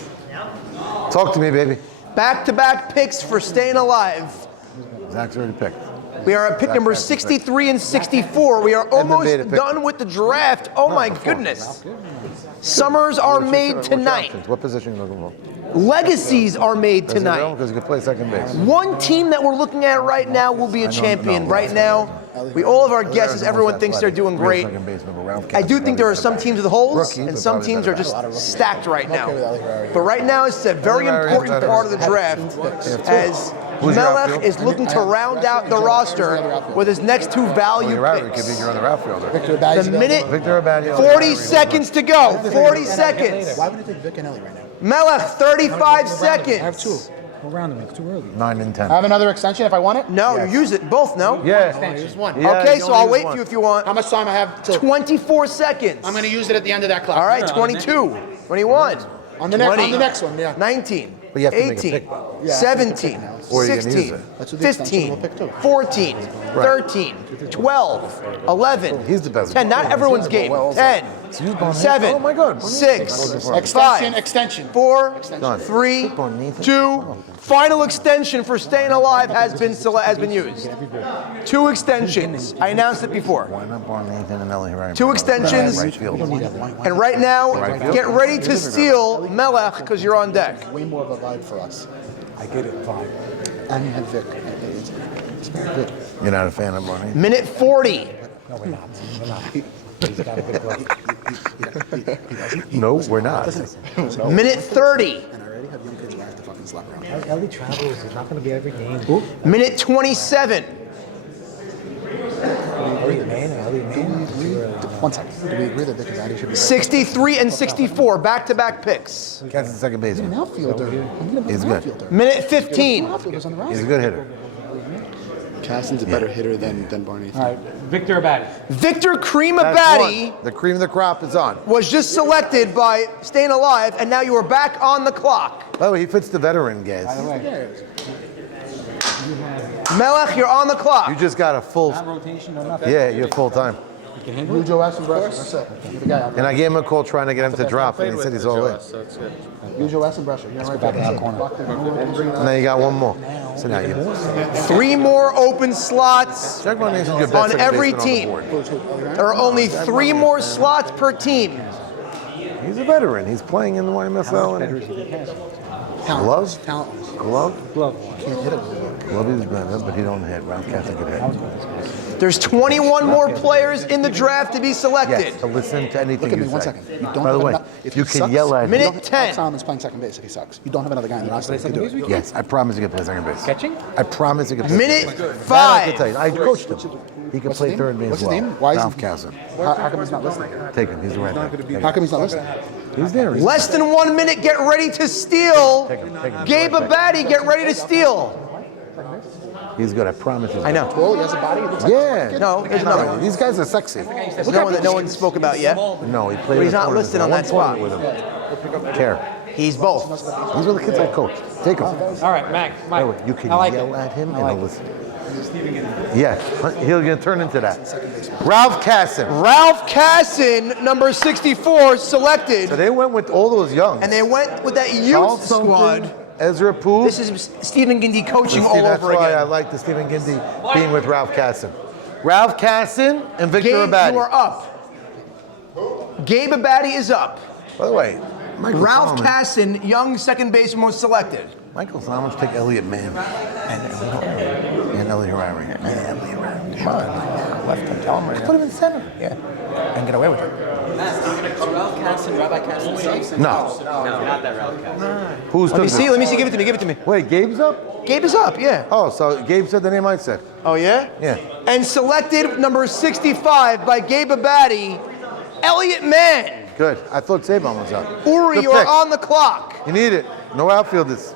Talk to me, baby. Back-to-back picks for staying alive. Zach's already picked. We are at pick number 63 and 64. We are almost made a pick. done with the draft. Oh my goodness. Summers are made tonight. What position are you looking for? Legacies are made tonight. Because you can play second base. One team that we're looking at right now will be a champion. Right now, we all of our guesses, everyone thinks they're doing great. I do think there are some teams with holes, and some teams are just stacked right now. But right now, it's a very important part of the draft as Melech is looking to round out the roster with his next two value picks. The minute, 40 seconds to go. 40 seconds. Why would you take Vic and Ellie right now? Melech, 35 seconds. I have 2. Go round them. It's too early. 9 and 10. I have another extension if I want it? No, you use it both, no? Yeah. Here's one. Yeah, Okay, you so only I'll use wait one. for you if you want. How much time I have till? 24 seconds. I'm going to use it at the end of that clock. All right, 22, 21, On the 20, next one, yeah. 19, But you have to make a 18, pick. Yeah, 17, Or you're gonna use 16, it. That's what the extension 15, will pick too. 14, 13, 12, 11, He's the best. 10. Not everyone's game. 10, you Bonnie. 7, Oh my God. 6, Extension, 5, extension. 4, Done. 3, Keep on, Nathan. 2. Final extension for staying alive has been used. 2 extensions. I announced it before. Why not Barn Nathan and Ellie right? 2 extensions. Right field. And right now, get ready to steal Melech because you're on deck. Way more of a vibe for us. I get it, vibe. And you have Vic. It's good. You're not a fan of Barney? Minute 40. No, we're not. We're not. He's got a big glove. No, we're not. Minute 30. And I already have young kids where I have to fucking slap around. Ellie travels. He's not going to be every game. Minute 27. Elliot man. 1 second. Do we agree that Vic and Zaddy should be 63 and 64. Back-to-back picks. Cat's the second an baseman. outfielder? He's good. Minute 15. Outfielders on the He's a roster. good hitter. Caston's a better hitter than Barney. All right. Victor Abadi. Victor Cream That's Abadi one. The cream of the crop is on. was just selected by Staying Alive, and now you are back on the clock. By the way, he fits the veteran guys. Melech, you're on the clock. You just got a full. Not rotation or nothing. Yeah, you're full time. Blue Joe Ass and Brusher. That's it. You're the guy. And I gave him a call trying to get him to drop, and he said he's all in. Blue Joe Ass and Brusher. You're right back in the corner. And then you got one more. So now you 3 more open slots check my names and your best on second every baseman on the team. board. There are only 3 more slots per team. He's a veteran. He's playing in the YMSL. And glove, Talentless. glove, Can't hit it. glove is better, but he don't hit. Ralph Castle could hit. There's 21 more players in the draft to be selected. Yes, to listen to anything Look at you me say. 1 second. You don't By the have way, enough- if you he can sucks, yell at him. Minute Alex 10. Solomon's playing second base if he sucks. You don't have another guy in the roster that can do it. Yes, I promise you can play second base. Catching? I promise you can play Minute second base. 5. That I can tell you. I coached him. He can What's play his name? third base What's as his well. name? Why is Ralph he- Castle. How come he's not listening? Take him. He's the right there. How come he's not listening? He's there. He's Less than 1 minute, get ready to steal. Take him. Gabe Abadi, get ready to steal. He's good. I promise you. I know. Well, he has a body. He looks like Yeah. No, there's another one. These guys are sexy. There's no one that no one spoke about yet. No, he played. But he's in the not corners. listed I on won that spot. tournament with him. Care. He's both. These are the kids I coached. Take them. All right, Mac. Mike. You can I like yell it. at him I and like he'll it. listen. Yeah, he'll gonna turn into that. Ralph Casson. Ralph Casson, number 64, selected. So they went with all those young. And they went with that Charles youth Sumter, squad. Ezra Poole. This is Stephen Gindy coaching all That's over why I again. like the Stephen Gindy being with Ralph Casson. Ralph Casson and Victor Gabe, Abadi. you are up. Gabe Abadi is up. By the way, Michael Ralph Solomon, Casson, young second baseman, was selected. Michael Solomon's pick Elliot Mann and Ellie Harari. Come on, left him. Tell him right. Put him in center. Yeah, and get away with it. Ralph Casson, Rabbi Casson sucks? No. No, not that Ralph Casson. Who's Let me see. Let me see. Give it to me. Give it to me. Wait, Gabe's up? Gabe is up. Yeah. Oh, so Gabe said the name I said. Oh yeah. Yeah. And selected number 65 by Gabe Abadi, Elliot Mann. Good. I thought Saban was up. Uri, Good you're pick. on the clock. You need it. No outfielders.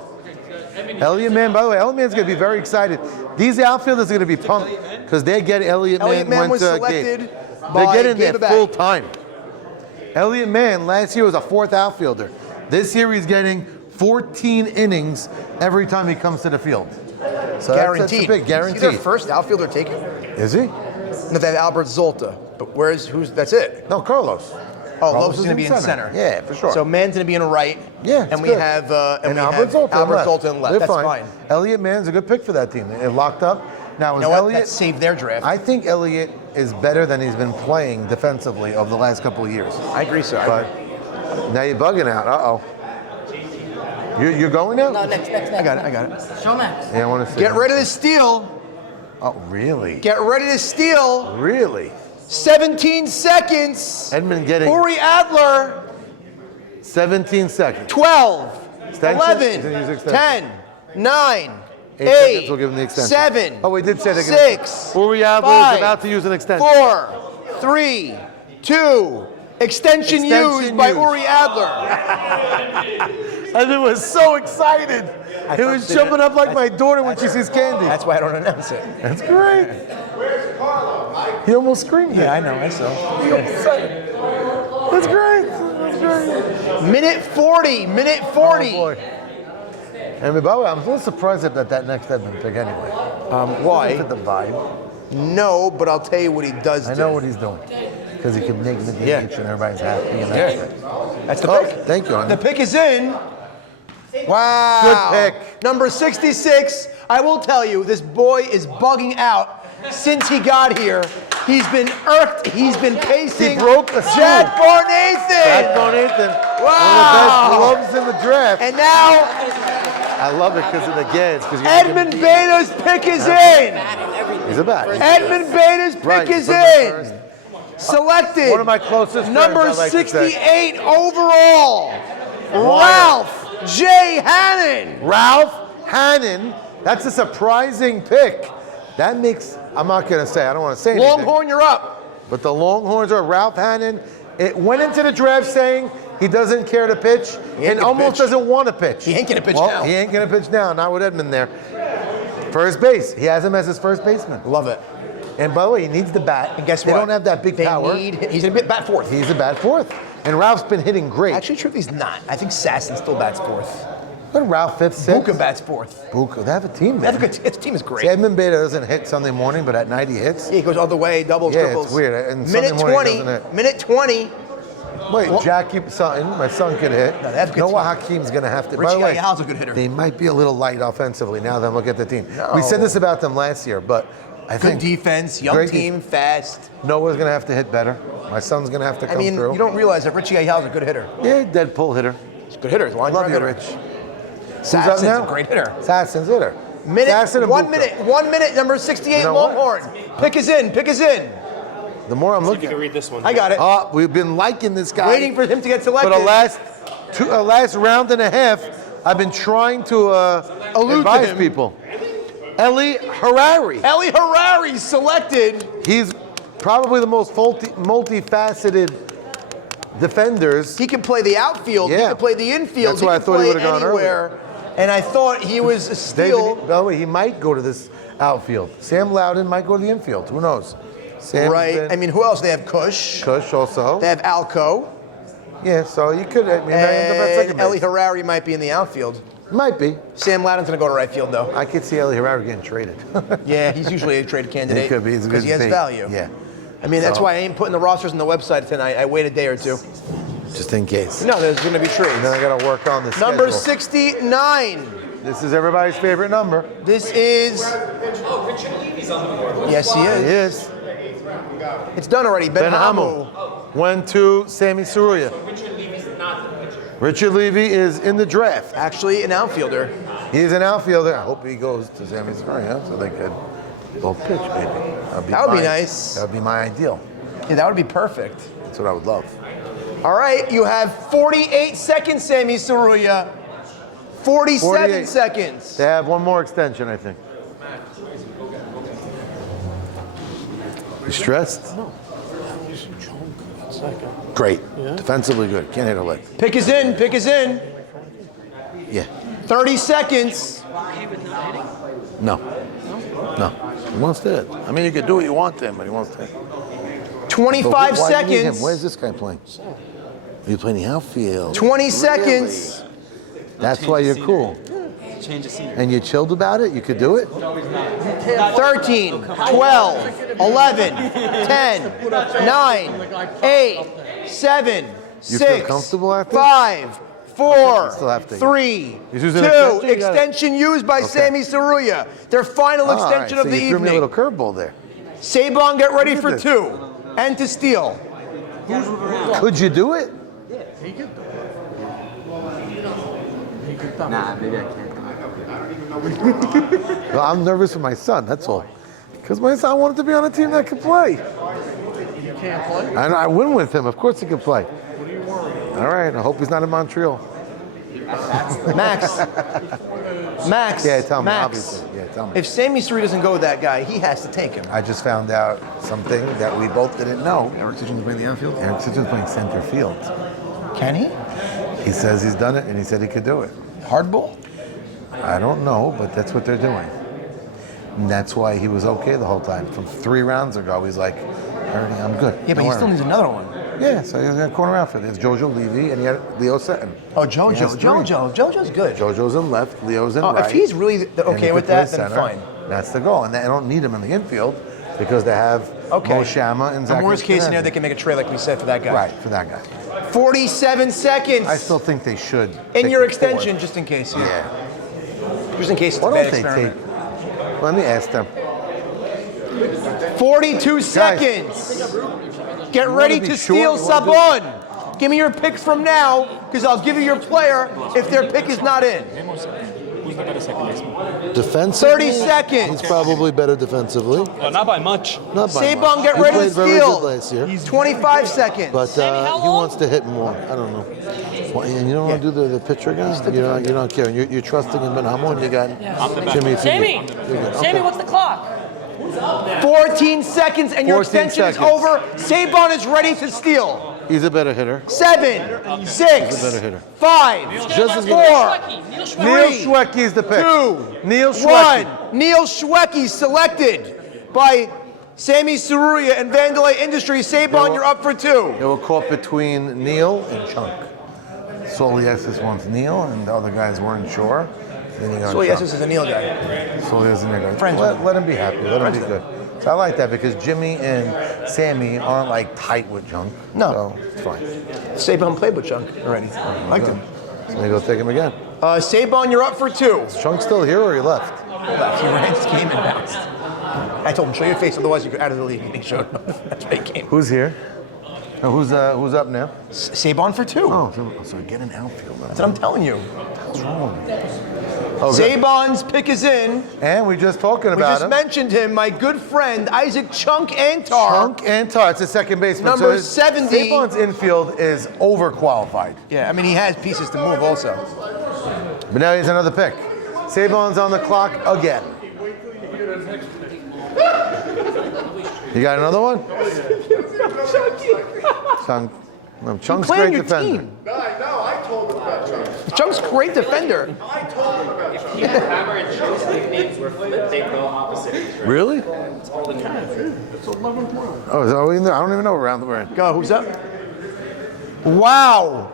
Elliot Mann, by the way, Elliot Mann's going to be very excited. These outfielders are going to be pumped because they get Elliot Elliot Mann Mann was Gabe. selected They're by getting Gabe there Abadi. full time. Elliot Mann last year was a 4th outfielder. This year he's getting 14 innings every time he comes to the field. So Guaranteed. That's a big Is he their guaranteed. first outfielder taken? Is he? No, they have Albert Zolta. But who's? That's it. No, Carlos. Oh, Carlos Lopez is going to be in center. Yeah, for sure. So Mann's going to be in right. Yeah, it's and we good. have and we Albert have Zoltan Albert left. Zoltan left. They're That's fine. fine. Elliott Mann's a good pick for that team. They're locked up. Now, You is know what? Elliott? That saved their draft. I think Elliott is better than he's been playing defensively over the last couple of years. I agree, sir. But now you're bugging out. Uh-oh. You're going now? No, next. I got it. Show Max. Yeah, I want to see. Get ready to steal. Oh, really? Get ready to steal. Really? 17 seconds. Edmund getting Uri Adler. 17 seconds. 12. Extension? 11. He's gonna use extension. 10. 9. 8 seconds, 8. we'll give him the extension. 7. Oh, we did say they're 6. gonna. Uri Adler is 5, about to use an extension. 4. 3. 2. Extension used by used. Uri Adler. Edmund was so excited. He was jumping up like my daughter when she sees candy. That's why I don't announce it. That's great. He almost screamed. Yeah, I know. I saw. That's great. That's great. Minute 40. Minute 40. Oh, boy. And by the way, I'm a little surprised at that next Edmund pick anyway. Why? Look at the vibe. No, but I'll tell you what he does. I know what he's doing. Because he can make the DH Yeah. and everybody's happy. And that's it. That's the Oh, pick. thank you. The pick is in. Wow. Good pick. Number 66. I will tell you, this boy is bugging out since he got here. He's been irked. He's been pacing. He broke a Jack stool. Barnathan. Jack Barnathan. Wow. One of the best gloves in the draft. And now I love it because of the gas. Edmund Beta's pick is in. He's a bat. Edmund Beta's pick Right, is put him in. first. Selected. One of my closest friends, Number I like to say. 68 overall. Ralph J. Hannon. Ralph Hannon. That's a surprising pick. That makes, I'm not going to say, I don't want to say anything. Longhorn, you're up. But the Longhorns are Ralph Hannon. It went into the draft saying he doesn't care to pitch and gonna almost pitch. doesn't want to pitch. He ain't gonna pitch well, now. He ain't going to pitch now, not with Edmund there. First base. He has him as his first baseman. Love it. And by the way, he needs the bat. And guess they what? They don't have that big power. He's a bit bat fourth. He's a bat fourth. And Ralph's been hitting great. Actually, truth, he's not. I think Sasson still bats fourth. But Ralph fifth, sixth. Buka bats fourth. Buka. They have a team, They man. have a good his team is great. See, Edmund Beta doesn't hit Sunday morning, but at night he hits. Yeah, he goes all the way, doubles, Yeah, triples. it's weird. And Sunday Minute morning 20. he doesn't hit. Minute 20. Wait, Well- Jackie Sutton, my son, can hit. No, they have good Noah team. Hakeem's going to have to. By Richie the way, Ayala's a good hitter. They might be a little light offensively now that I look at the team. No. We said this about them last year, but I Good think defense, young great team, fast. Noah's going to have to hit better. My son's going to have to I come mean, through. you don't realize that Richie Ayala's a good hitter. Yeah, dead pull hitter. He's a good hitter. He's a line Love drive you, hitter. Rich. Sasson's now? a great hitter. Sasson's hitter. Sasson and 1 Buka. minute. 1 minute. Number 68 You know what? Longhorn. Pick is in. Pick is in. The more I'm looking, read this one. I got it. we've been liking this guy. Waiting for him to get selected. For the last round and a half, I've been trying to Allude to advise him. people. Eli Harari. Eli Harari selected. He's probably the most multifaceted defenders. He can play the outfield. He Yeah. can play the infield. That's why I can thought he play would've gone anywhere. And I thought he was a steal. By the way, he might go to this outfield. Sam Loudon might go to the infield. Who knows? Sam Right. I mean, who else? They have Kush. Kush also. They have Alco. Yeah, so you could. I mean, end up at second And Eli base. Harari might be in the outfield. Might be. Sam Loudon's going to go to right field, though. I could see Eli Harari getting traded. Yeah, he's usually a trade candidate. He could be. He's a because good he has bait. value. Yeah. I mean, that's So- why I ain't putting the rosters on the website tonight. I wait a day or two. Just in case. No, there's going to be trades. And then I got to work on the Number schedule. 69. This is everybody's favorite number. This is. Yes, he He is. is. It's done already. Ben Ben Hamu. Hamu went to Sammy Saruya. Richard Levy is in the draft. Actually, an outfielder. He's an outfielder. I hope he goes to Sammy Saruya so they could both pitch, baby. That would be nice. That would be my ideal. Yeah, that would be perfect. That's what I would love. All right, you have 48 seconds, Sammy Saruya. 47 48. seconds. They have one more extension, I think. You stressed? No. Great. Defensively good. Can't hit a lick. Pick is in. Pick is in. Yeah. 30 seconds. No. No. He wants to hit. I mean, you could do what you want to him, but he wants to hit. 25 Why do you need seconds. him? Where's this guy playing? Are you playing the outfield? 20 seconds. That's why you're cool. Change the scenery. And you chilled about it? You could do it? 13, 12, 11, 10, 9, 8, 7, You feel 6, comfortable after? 5, 4, still have to. 3, He's 2. using extension? You gotta- Extension used by Sammy Saruya. Their final All right, extension of so the you threw me a little evening. curveball there. Sabon, get ready Look at for this. 2 and to steal. Could you do it? Nah, maybe I can't. Well, I'm nervous for my son, that's all. Because my son wanted to be on a team that could play. You can't play? And I win with him. Of course he can play. What are you worried? All right, I hope he's not in Montreal. Max. Max. Yeah, tell me, Max. obviously. Yeah, tell me. If Sammy Saruya doesn't go with that guy, he has to take him. I just found out something that we both didn't know. Eric Sitchin's playing the outfield? Eric Sitchin's playing center field. Can he? He says he's done it, and he said he could do it. Hardball? I don't know, but that's what they're doing. And that's why he was okay the whole time. From 3 rounds ago, he's like, "Ernie, I'm good." Yeah, but he still needs another one. Yeah, so he's in a corner outfit. There's Jojo Levy, and he had Leo Setton. Oh, He has JoJo. 3. JoJo's good. Jojo's in left, Leo's in Oh, right. if he's really and he okay can with play that, then center. fine. That's the goal. And they don't need him in the infield because they have Okay. Mo Shama and Zach. And worst case scenario, they can make a trade like we said for that guy. Right, for that guy. 47 seconds. I still think they should. in take your the extension, 4. just in case. Yeah. Just in case it's Why a bad don't they experiment. take? Let me ask them. 42 seconds. Get ready be to sure? steal You wanna Sabon. Give me your picks from now, because I'll give you your player if their pick is not in. Defensively, 30 seconds. He's probably better defensively. Not by much. Not by Sabon, much. get He ready to played very steal. good last year. 25 seconds. But he wants to hit more. I don't know. Well, and you don't want to do the pitcher guy? You don't care. You're trusting in Ben Hamon. You got Jimmy. Sammy, Okay. what's the clock? 14 seconds and your 14 extension seconds. is over. Sabon is ready to steal. He's a better hitter. 7, 6, He's a better hitter. 5, Just as good. 4, Neil 3, Schwecke is the pick. 2, Neil 1. Schwecke. Neil Schwecke selected by Sammy Saruya and Vandalay Industries. Sabon, you're up for 2. They were caught between Neil and Chunk. Soliesis wants Neil, and the other guys weren't sure. Then you got So yes, Chunk. this is a Neil guy. Soliesis and Neil guy. Friends Let him be happy. Let him be good. So I like that because Jimmy and Sammy aren't like tight with Chunk. No. So it's fine. Sabon played with Chunk already. Liked him. So they go take him again. Sabon, you're up for 2. Is Chunk still here or he left? Left. He ran his game and bounced. I told him, show your face, otherwise you go out of the league. And he showed up. That's why he came. Who's here? Who's up now? Sabon for 2. Oh, so get an outfield. That's what I'm telling you. What's wrong? Okay. Sabon's pick is in. And we're just talking We about just him. mentioned him, my good friend Isaac Chunk Antar. Chunk Antar, it's a second baseman. Number his 70. Sabon's infield is overqualified. Yeah, I mean he has pieces to move also. But now he has another pick. Sabon's on the clock again. You got another one? Chunk. No, Chunk's Play on great your defender. team. Chunk's great defender. Hammer and Chunk's nicknames were flipped. They go opposite. Really? It's 11 points. Oh, are we in there? I don't even know what round we're in. Go, who's up? Wow.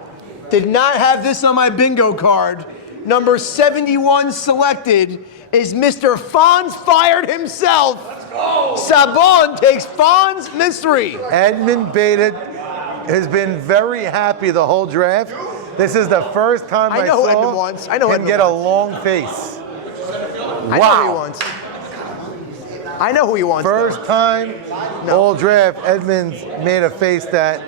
Did not have this on my bingo card. Number 71 selected is Mr. Fonz Fired himself. Sabon takes Fonz Mystery. Edmund Beta has been very happy the whole draft. This is the first time I I, know who saw Edmund wants. I know who him Edmund get wants. a long face. I know who he wants. I know who he wants. First time all draft, Edmonds made a face that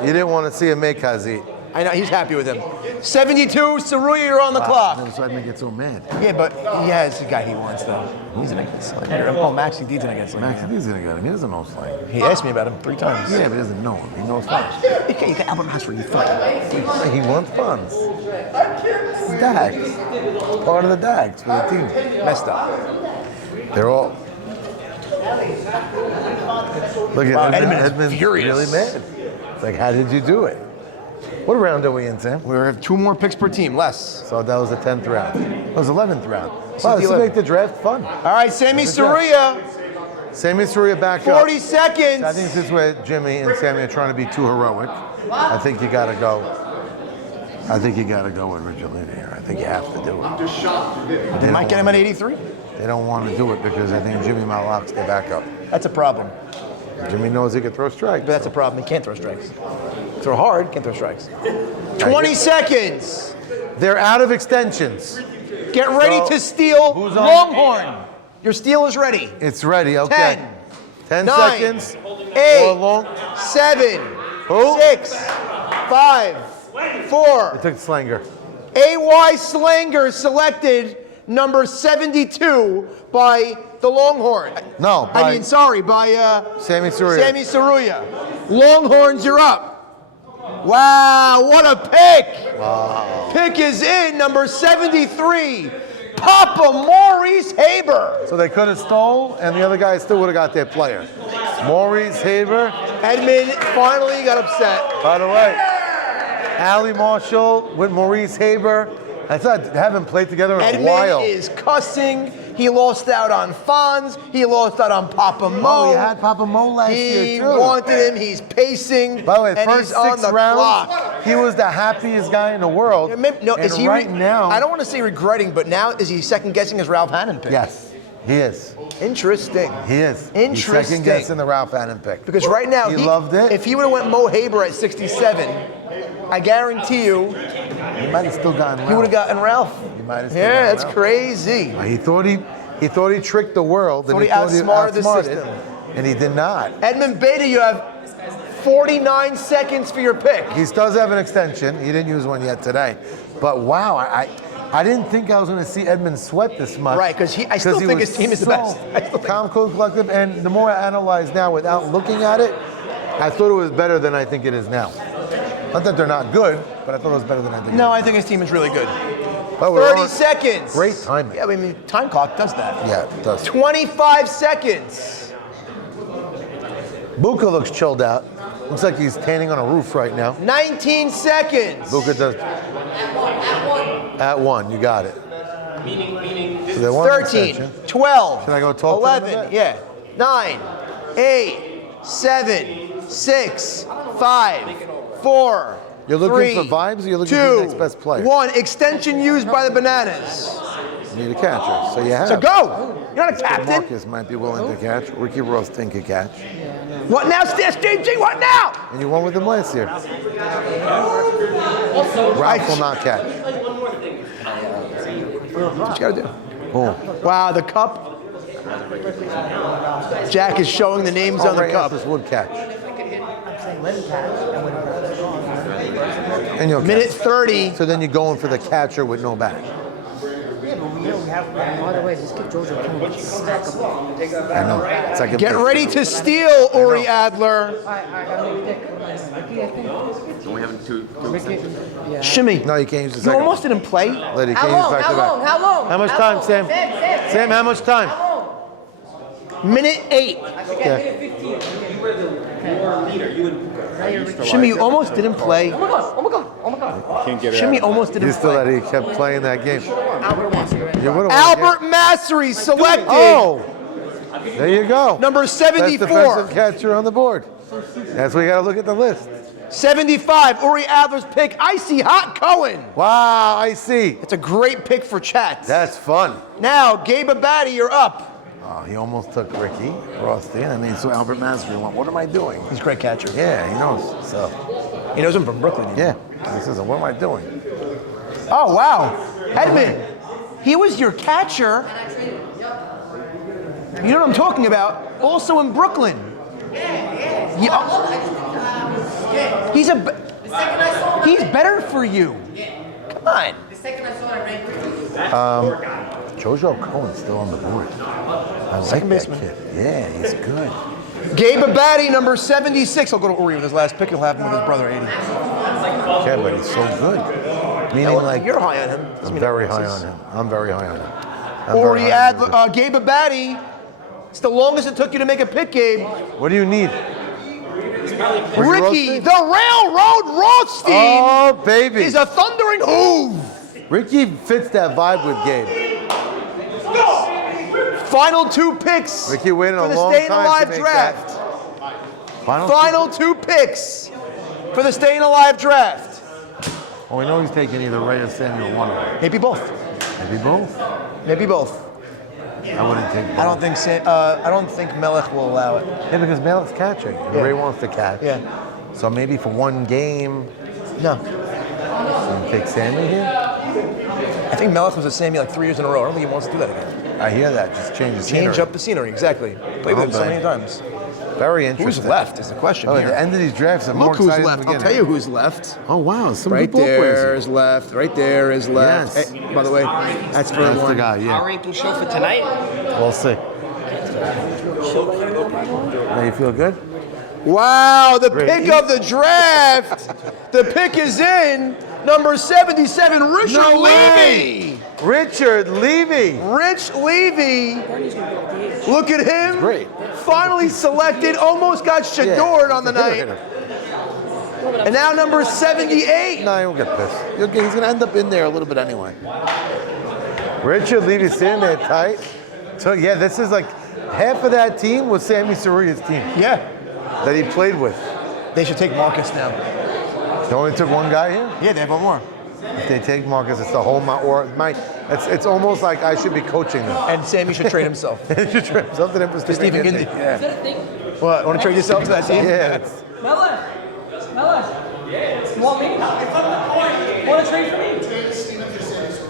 you didn't want to see him make, Hazi. I know, he's happy with him. 72, Saruya, you're on the clock. Never saw Edmund get so mad. Yeah, but he has the guy he wants, though. He's gonna get selected. Oh, Maxie D's gonna get Max, selected. he's gonna get him. He doesn't know slang. He asked me about him 3 times. Yeah, but he doesn't know him. He knows funds. You got Albert Masri, you thought. He wants funds. It's Dags. Part of the Dags for the team. Messed up. They're all. Look at Wow, Edmund. Edmund is Edmund's furious. really mad. It's like, how did you do it? What round are we in, Sam? We have 2 more picks per team, less. So that was the 10th round. That was 11th round. is Wow, the this will 11th. make the draft fun. All right, Sammy Good job. Saruya, Sammy Saruya back 40 up. seconds. I think this is where Jimmy and Sammy are trying to be too heroic. I think you gotta go. I think you gotta go with Richard Lynn here. I think you have to do it. They might get him at 83. They don't want to do it because I think Jimmy Malak's their backup. That's a problem. Jimmy knows he can throw strikes. But that's a problem. He can't throw strikes. Throw hard, can't throw strikes. 20 seconds. They're out of extensions. Get ready So, to steal who's on? Longhorn. Your steal is ready. It's ready, okay. 10 9, seconds. 8, Or long. 7, Who? 6, 5, 4. It took Slanger. A.Y. Slanger selected number 72 by the Longhorn. No, by Sammy Saruya. Sammy Saruya. Longhorns, you're up. Wow, what a pick! Wow. Pick is in, number 73, Papa Maurice Haber. So they could have stole, and the other guy still would have got their player. Maurice Haber. Edmund finally got upset. By the way, Ali Marshall with Maurice Haber. I thought they haven't played together in a Edmund while. is cussing. He lost out on Fonz. He lost out on Papa Mo. Oh, you had Papa Mo last year, He too. wanted him. He's pacing. By the way, and first he's on 6 the rounds, clock. he was the happiest guy in the world. Yeah, no, and is he right now? I don't want to say regretting, but now is he second guessing his Ralph Hannon pick? Yes, he is. Interesting. He is. Interesting. He's second guessing the Ralph Hannon pick. Because right now, he loved it. If he would have went Mo Haber at 67, I guarantee you, He might have still gotten Ralph. he would have gotten Ralph. He might have still Yeah, gotten that's Ralph. crazy. He thought he tricked the world, and Thought he outsmarted the system. and he did not. Edmund Beta, you have 49 seconds for your pick. He does have an extension. He didn't use one yet today, but wow, I didn't think I was going to see Edmund sweat this much. Right, because I still think was his team is the so best. I still think- calm, cool, collective, and the more I analyze now without looking at it, I thought it was better than I think it is now. Not that they're not good, but I thought it was better than I think. No, I think his team is really good. But we're 30 on- seconds. Great timing. Yeah, I mean, time clock does that. Yeah, it does. 25 seconds. Buka looks chilled out. Looks like he's standing on a roof right now. 19 seconds. Buka does. At 1, you got it. Meaning. So they want an 13, extension. 12, Should I go talk to them 11, a bit? yeah, 9, 8, 7, 6, 5, 4, You're looking 3, for vibes, or you're looking 2, for the next best player? 1. Extension used by the Bananas. You need a catcher, so you have. So go. You're not a captain. Marcus might be willing to catch. Ricky Rothstein could catch. What now, SJG? What now? And you won with him last year. Ralph will not catch. What you gotta do? Oh. Wow, the cup. Jack is showing the names on the Ray cup. Estes would catch. And you'll Minute catch. 30. So then you're going for the catcher with no bat. I know. It's like a Get bitch. ready to steal, Uri Adler. We have two. Shimmy. No, you can't use the You second almost didn't play. one. Lady, can't use back to back. How long? How much time, Sam? Sam, how much time? Minute 8. Okay. Shimmy, you almost didn't play. Oh my God. Can't get it Shimmy out. almost didn't You still play. had he kept playing that game. You would've won Albert again. Massery selected. Oh, there you go. Number Best 74. defensive catcher on the board. That's why you got to look at the list. 75. Uri Adler's pick. Icy Hot Cohen. Wow, I see. It's a great pick for Chats. That's fun. Now, Gabe Abadi, you're up. Oh, he almost took Ricky Rothstein. I mean, so Albert Massery went, what am I doing? He's a great catcher. Yeah, he knows. So, He knows him from Brooklyn. yeah. He says, what am I doing? Oh, wow. Edmund, he was your catcher. You know what I'm talking about? Also in Brooklyn. He's better for you. Come on. Jojo Cohen's still on the board. I like Second that baseman. kid. Yeah, he's good. Gabe Abadi, number 76. I'll go to Uri with his last pick. He'll have him with his brother, 80. Yeah, but he's so good. Meaning, like, You're high on him. I'm very high on him. I'm very high on him. I'm Uri very high on him. Adler, Gabe Abadi. It's the longest it took you to make a pick, Gabe. What do you need? Ricky, the Railroad Rothstein, Oh, baby. is a thundering hoove. Ricky fits that vibe with Gabe. Final 2 picks Ricky waited for a the long Staying time to Alive make draft. that. Final 2 picks for the Staying Alive draft. Well, we know he's taking either Ray or Samuel, one of them. Maybe both. Maybe both. Maybe both. I wouldn't take both. I don't think Melech will allow it. Yeah, because Malik's catching. And Yeah. Ray wants to catch. Yeah. So maybe for one game, No. you take Sammy here? I think Melech was with Sammy like 3 years in a row. I don't think he wants to do that again. I hear that. Just change the scenery. Change up the scenery, exactly. Played with him so Okay. many times. Very interesting. Who's left is the question Oh, here. at the end of these drafts, I'm more Look who's excited left. than the I'll tell beginning. you who's left. Oh, wow. Some Right good ball there players. is left. Right there is left. Yes. Hey, by the way, that's for That's the one. guy, yeah. Our ranking show for tonight. We'll see. Now you feel good? Wow, the Great. pick of the draft. The pick is in. Number 77, Richard No Levy. way. Richard Levy. Rich Levy. Look at him. Great. Finally selected. Almost got Shadored on the night. And now number 78. No, he won't get pissed. He's going to end up in there a little bit anyway. Richard Levy's sitting there tight. So, yeah, this is like half of that team was Sammy Saruya's team Yeah. that he played with. They should take Marcus now. They only took one guy here? Yeah, they have one more. If they take Marcus, it's the whole it's almost like I should be coaching them. And Sammy should trade himself. Something in for Stephen Gindy. Yeah. What, want to trade yourself to that team? Yeah. Want to trade for me?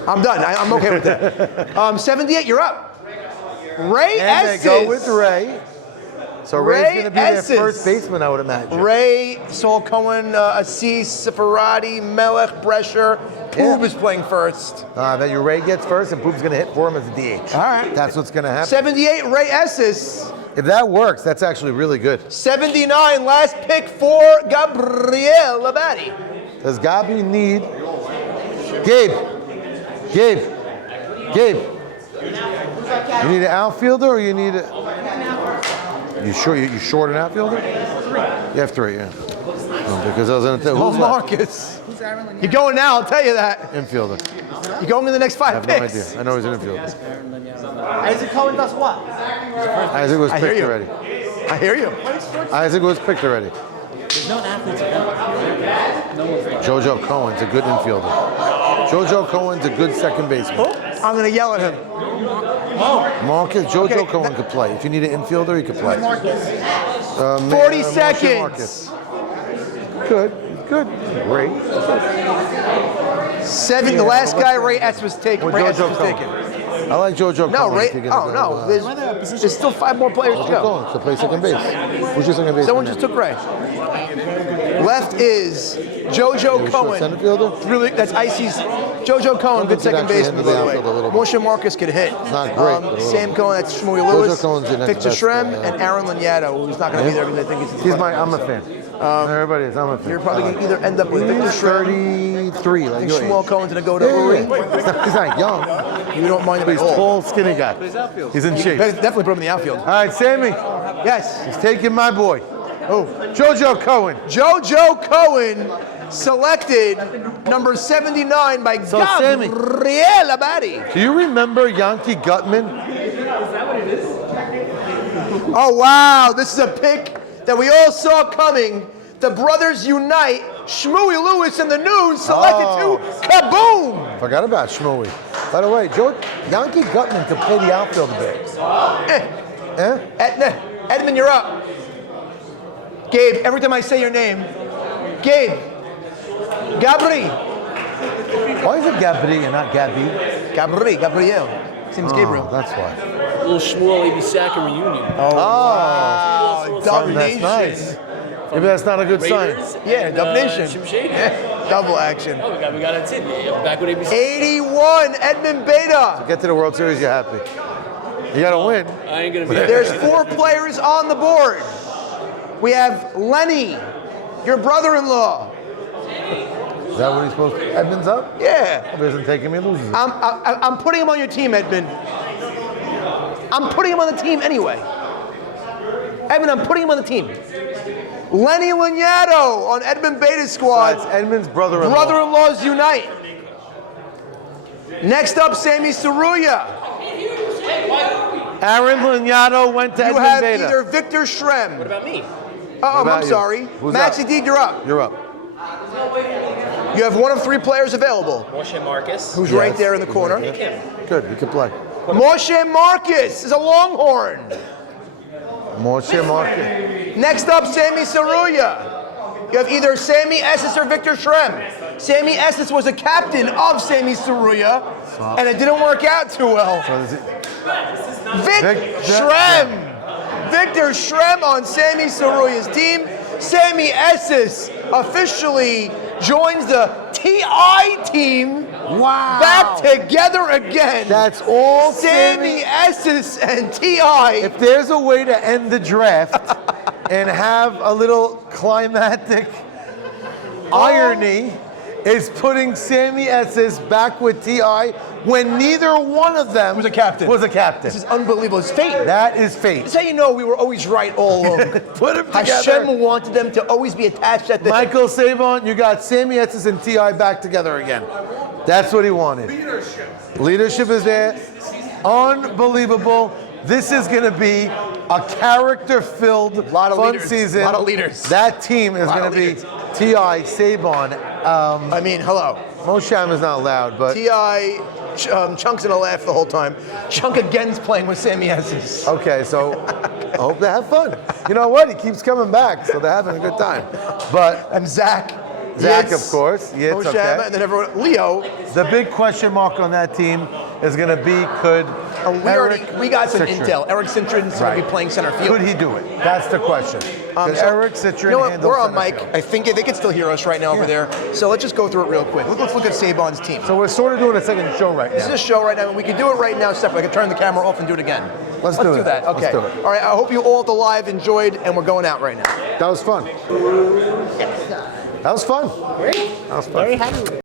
I'm done. I'm okay with that. 78, you're up. Ray And they Estes. go with Ray. So Ray's Ray going to be their Estes. first baseman, I would imagine. Ray, Saul Cohen, Assis, Safarati, Melech, Brescher. Poob Yeah. is playing first. I bet you Ray gets first, and Poop's going to hit for him as a DH. All right. That's what's going to happen. 78, Ray Estes. If that works, that's actually really good. 79, last pick for Gabriel Labadie. Does Gabi need... Gabe. You need an outfielder or you need a... You sure you short an outfielder? You have 3, yeah. No, because I was in the... Oh, Who's left? Marcus. You're going now, I'll tell you that. Infielder. You're going in the next 5 I have no picks. idea. I know he's an infielder. Isaac Cohen does what? Isaac was I hear picked you. already. I hear you. Isaac was picked already. There's no athletes available. No one's right. JoJo Cohen's a good infielder. JoJo Cohen's a good second baseman. I'm going to yell at him. Marcus, JoJo Okay, Cohen could play. If you need an infielder, he could play. 40 Marcus seconds. Marcus. Good. Great. 7, the last guy Ray Estes was taken. With Ray Estes JoJo was Cohen. taken. I like JoJo No, Cohen. Ray. if you're gonna Oh, go, no. There's still 5 more players to JoJo go. Cohen to play second base. Who's your second base? Someone just took Ray. Left is JoJo Cohen. Center fielder? Really, that's Icy's. JoJo Cohen, good Could second actually baseman, handle by the the way. outfield a little bit. Moshe Marcus could hit. not great, but a little Sam bit. Cohen, that's Shmuel JoJo Lewis. Cohen's in Victor the best, Shrem yeah. and Aaron Laniato, who's not going to be there because I think he's. I'm a fan. Everybody is. I'm a fan. You're probably going to either end up with Victor Shrem. 33. I Like think your Shmuel age. Cohen's going to go to Yeah, Uri. He's not young. You don't mind him But he's at all. tall, skinny guy. He's in shape. Definitely put him in the outfield. All right, Sammy. Yes. He's taking my boy. Oh. JoJo Cohen. JoJo Cohen selected number 79 by So, Sammy. Gabriel Abadi. Do you remember Yankee Gutman? Oh, wow. This is a pick that we all saw coming. The brothers unite. Shmuel Lewis and the News selected Oh. to Kaboom. Forgot about Shmooey. By the way, Yankee Gutman could play the outfield a bit. Edmund, you're up. Gabe, every time I say your name, Gabe, Gabri, Why is it Gabri and not Gabi? Gabriel. Seems Gabriel. That's why. Little Shmuel Ibisaka reunion. Oh, Dub that's Nation. nice. Maybe that's not a good sign. Raiders. Yeah, Dub Nation. Shimshade. Yeah, double action. Oh, we got a tin. Back with ABC. 81, Edmund Beta. Get to the World Series, you're happy. You got to win. I ain't gonna be There's 4 players on the board. We have Lenny, your brother-in-law. Is that what he's supposed to? Edmonds up? Yeah. He doesn't take him, he loses it. I'm putting him on your team, Edmund. I'm putting him on the team anyway. Edmund, I'm putting him on the team. Lenny Laniato on Edmund Beta's squad. That's Edmund's brother-in-law. Brother-in-laws unite. Next up, Sammy Saruya. Aaron Laniato went to You Edmund have Beta. either Victor Shrem. What about me? Oh, about I'm you? sorry. Who's Maxie up? Deed, you're up. You're up. You have 1 of 3 players available. Moshe Marcus. Who's Yes. right there in the corner. Good, he can play. Moshe Marcus is a Longhorn. Moshe Market. Next up, Sammy Saruya. You have either Sammy Estes or Victor Shrem. Sammy Estes was a captain of Sammy Saruya, and it didn't work out too well. Vic Shrem! Victor Shrem on Sammy Saruya's team. Sammy Estes officially joins the TI team. Wow. Back together again. That's all Sammy Estes and TI. If there's a way to end the draft and have a little climactic irony, is putting Sammy Estes back with TI when neither one of them was a captain. This is unbelievable. It's fate. That is fate. That's how you know we were always right all along. Put them together. Hashem wanted them to always be attached at the Michael Sabon, you got Sammy Estes and TI back together again. That's what he wanted. Leadership is there. Unbelievable. This is going to be a character-filled fun season. A lot of leaders. That team is going to be TI, Sabon. I mean, hello. Mosham is not loud, but TI, Chunk's gonna laugh the whole time. Chunk again's playing with Sammy Estes. okay. So I hope they have fun. You know what? He keeps coming back, so they're having a good time. But And Zach, Zach, of course. Yeah, it's Mosham, okay. and then everyone. Leo. The big question mark on that team is going to be could We got some Citrin. intel. Eric Citrin's going to be playing center field. Could he do it? That's the question. Could So, Eric Citrin you know what? handle We're on center mic. field? I think they can still hear us right now over there. So let's just go through it real quick. Let's look at Sabon's team. So we're sort of doing a second show right This is now. a show right now, and we can do it right now separately. I can turn the camera off and do it again. Let's do that. that. Okay. Let's do it. All right. I hope you all at the live enjoyed, and we're going out right now. That was fun. That was fun. Great. That was fun. Very happy with it.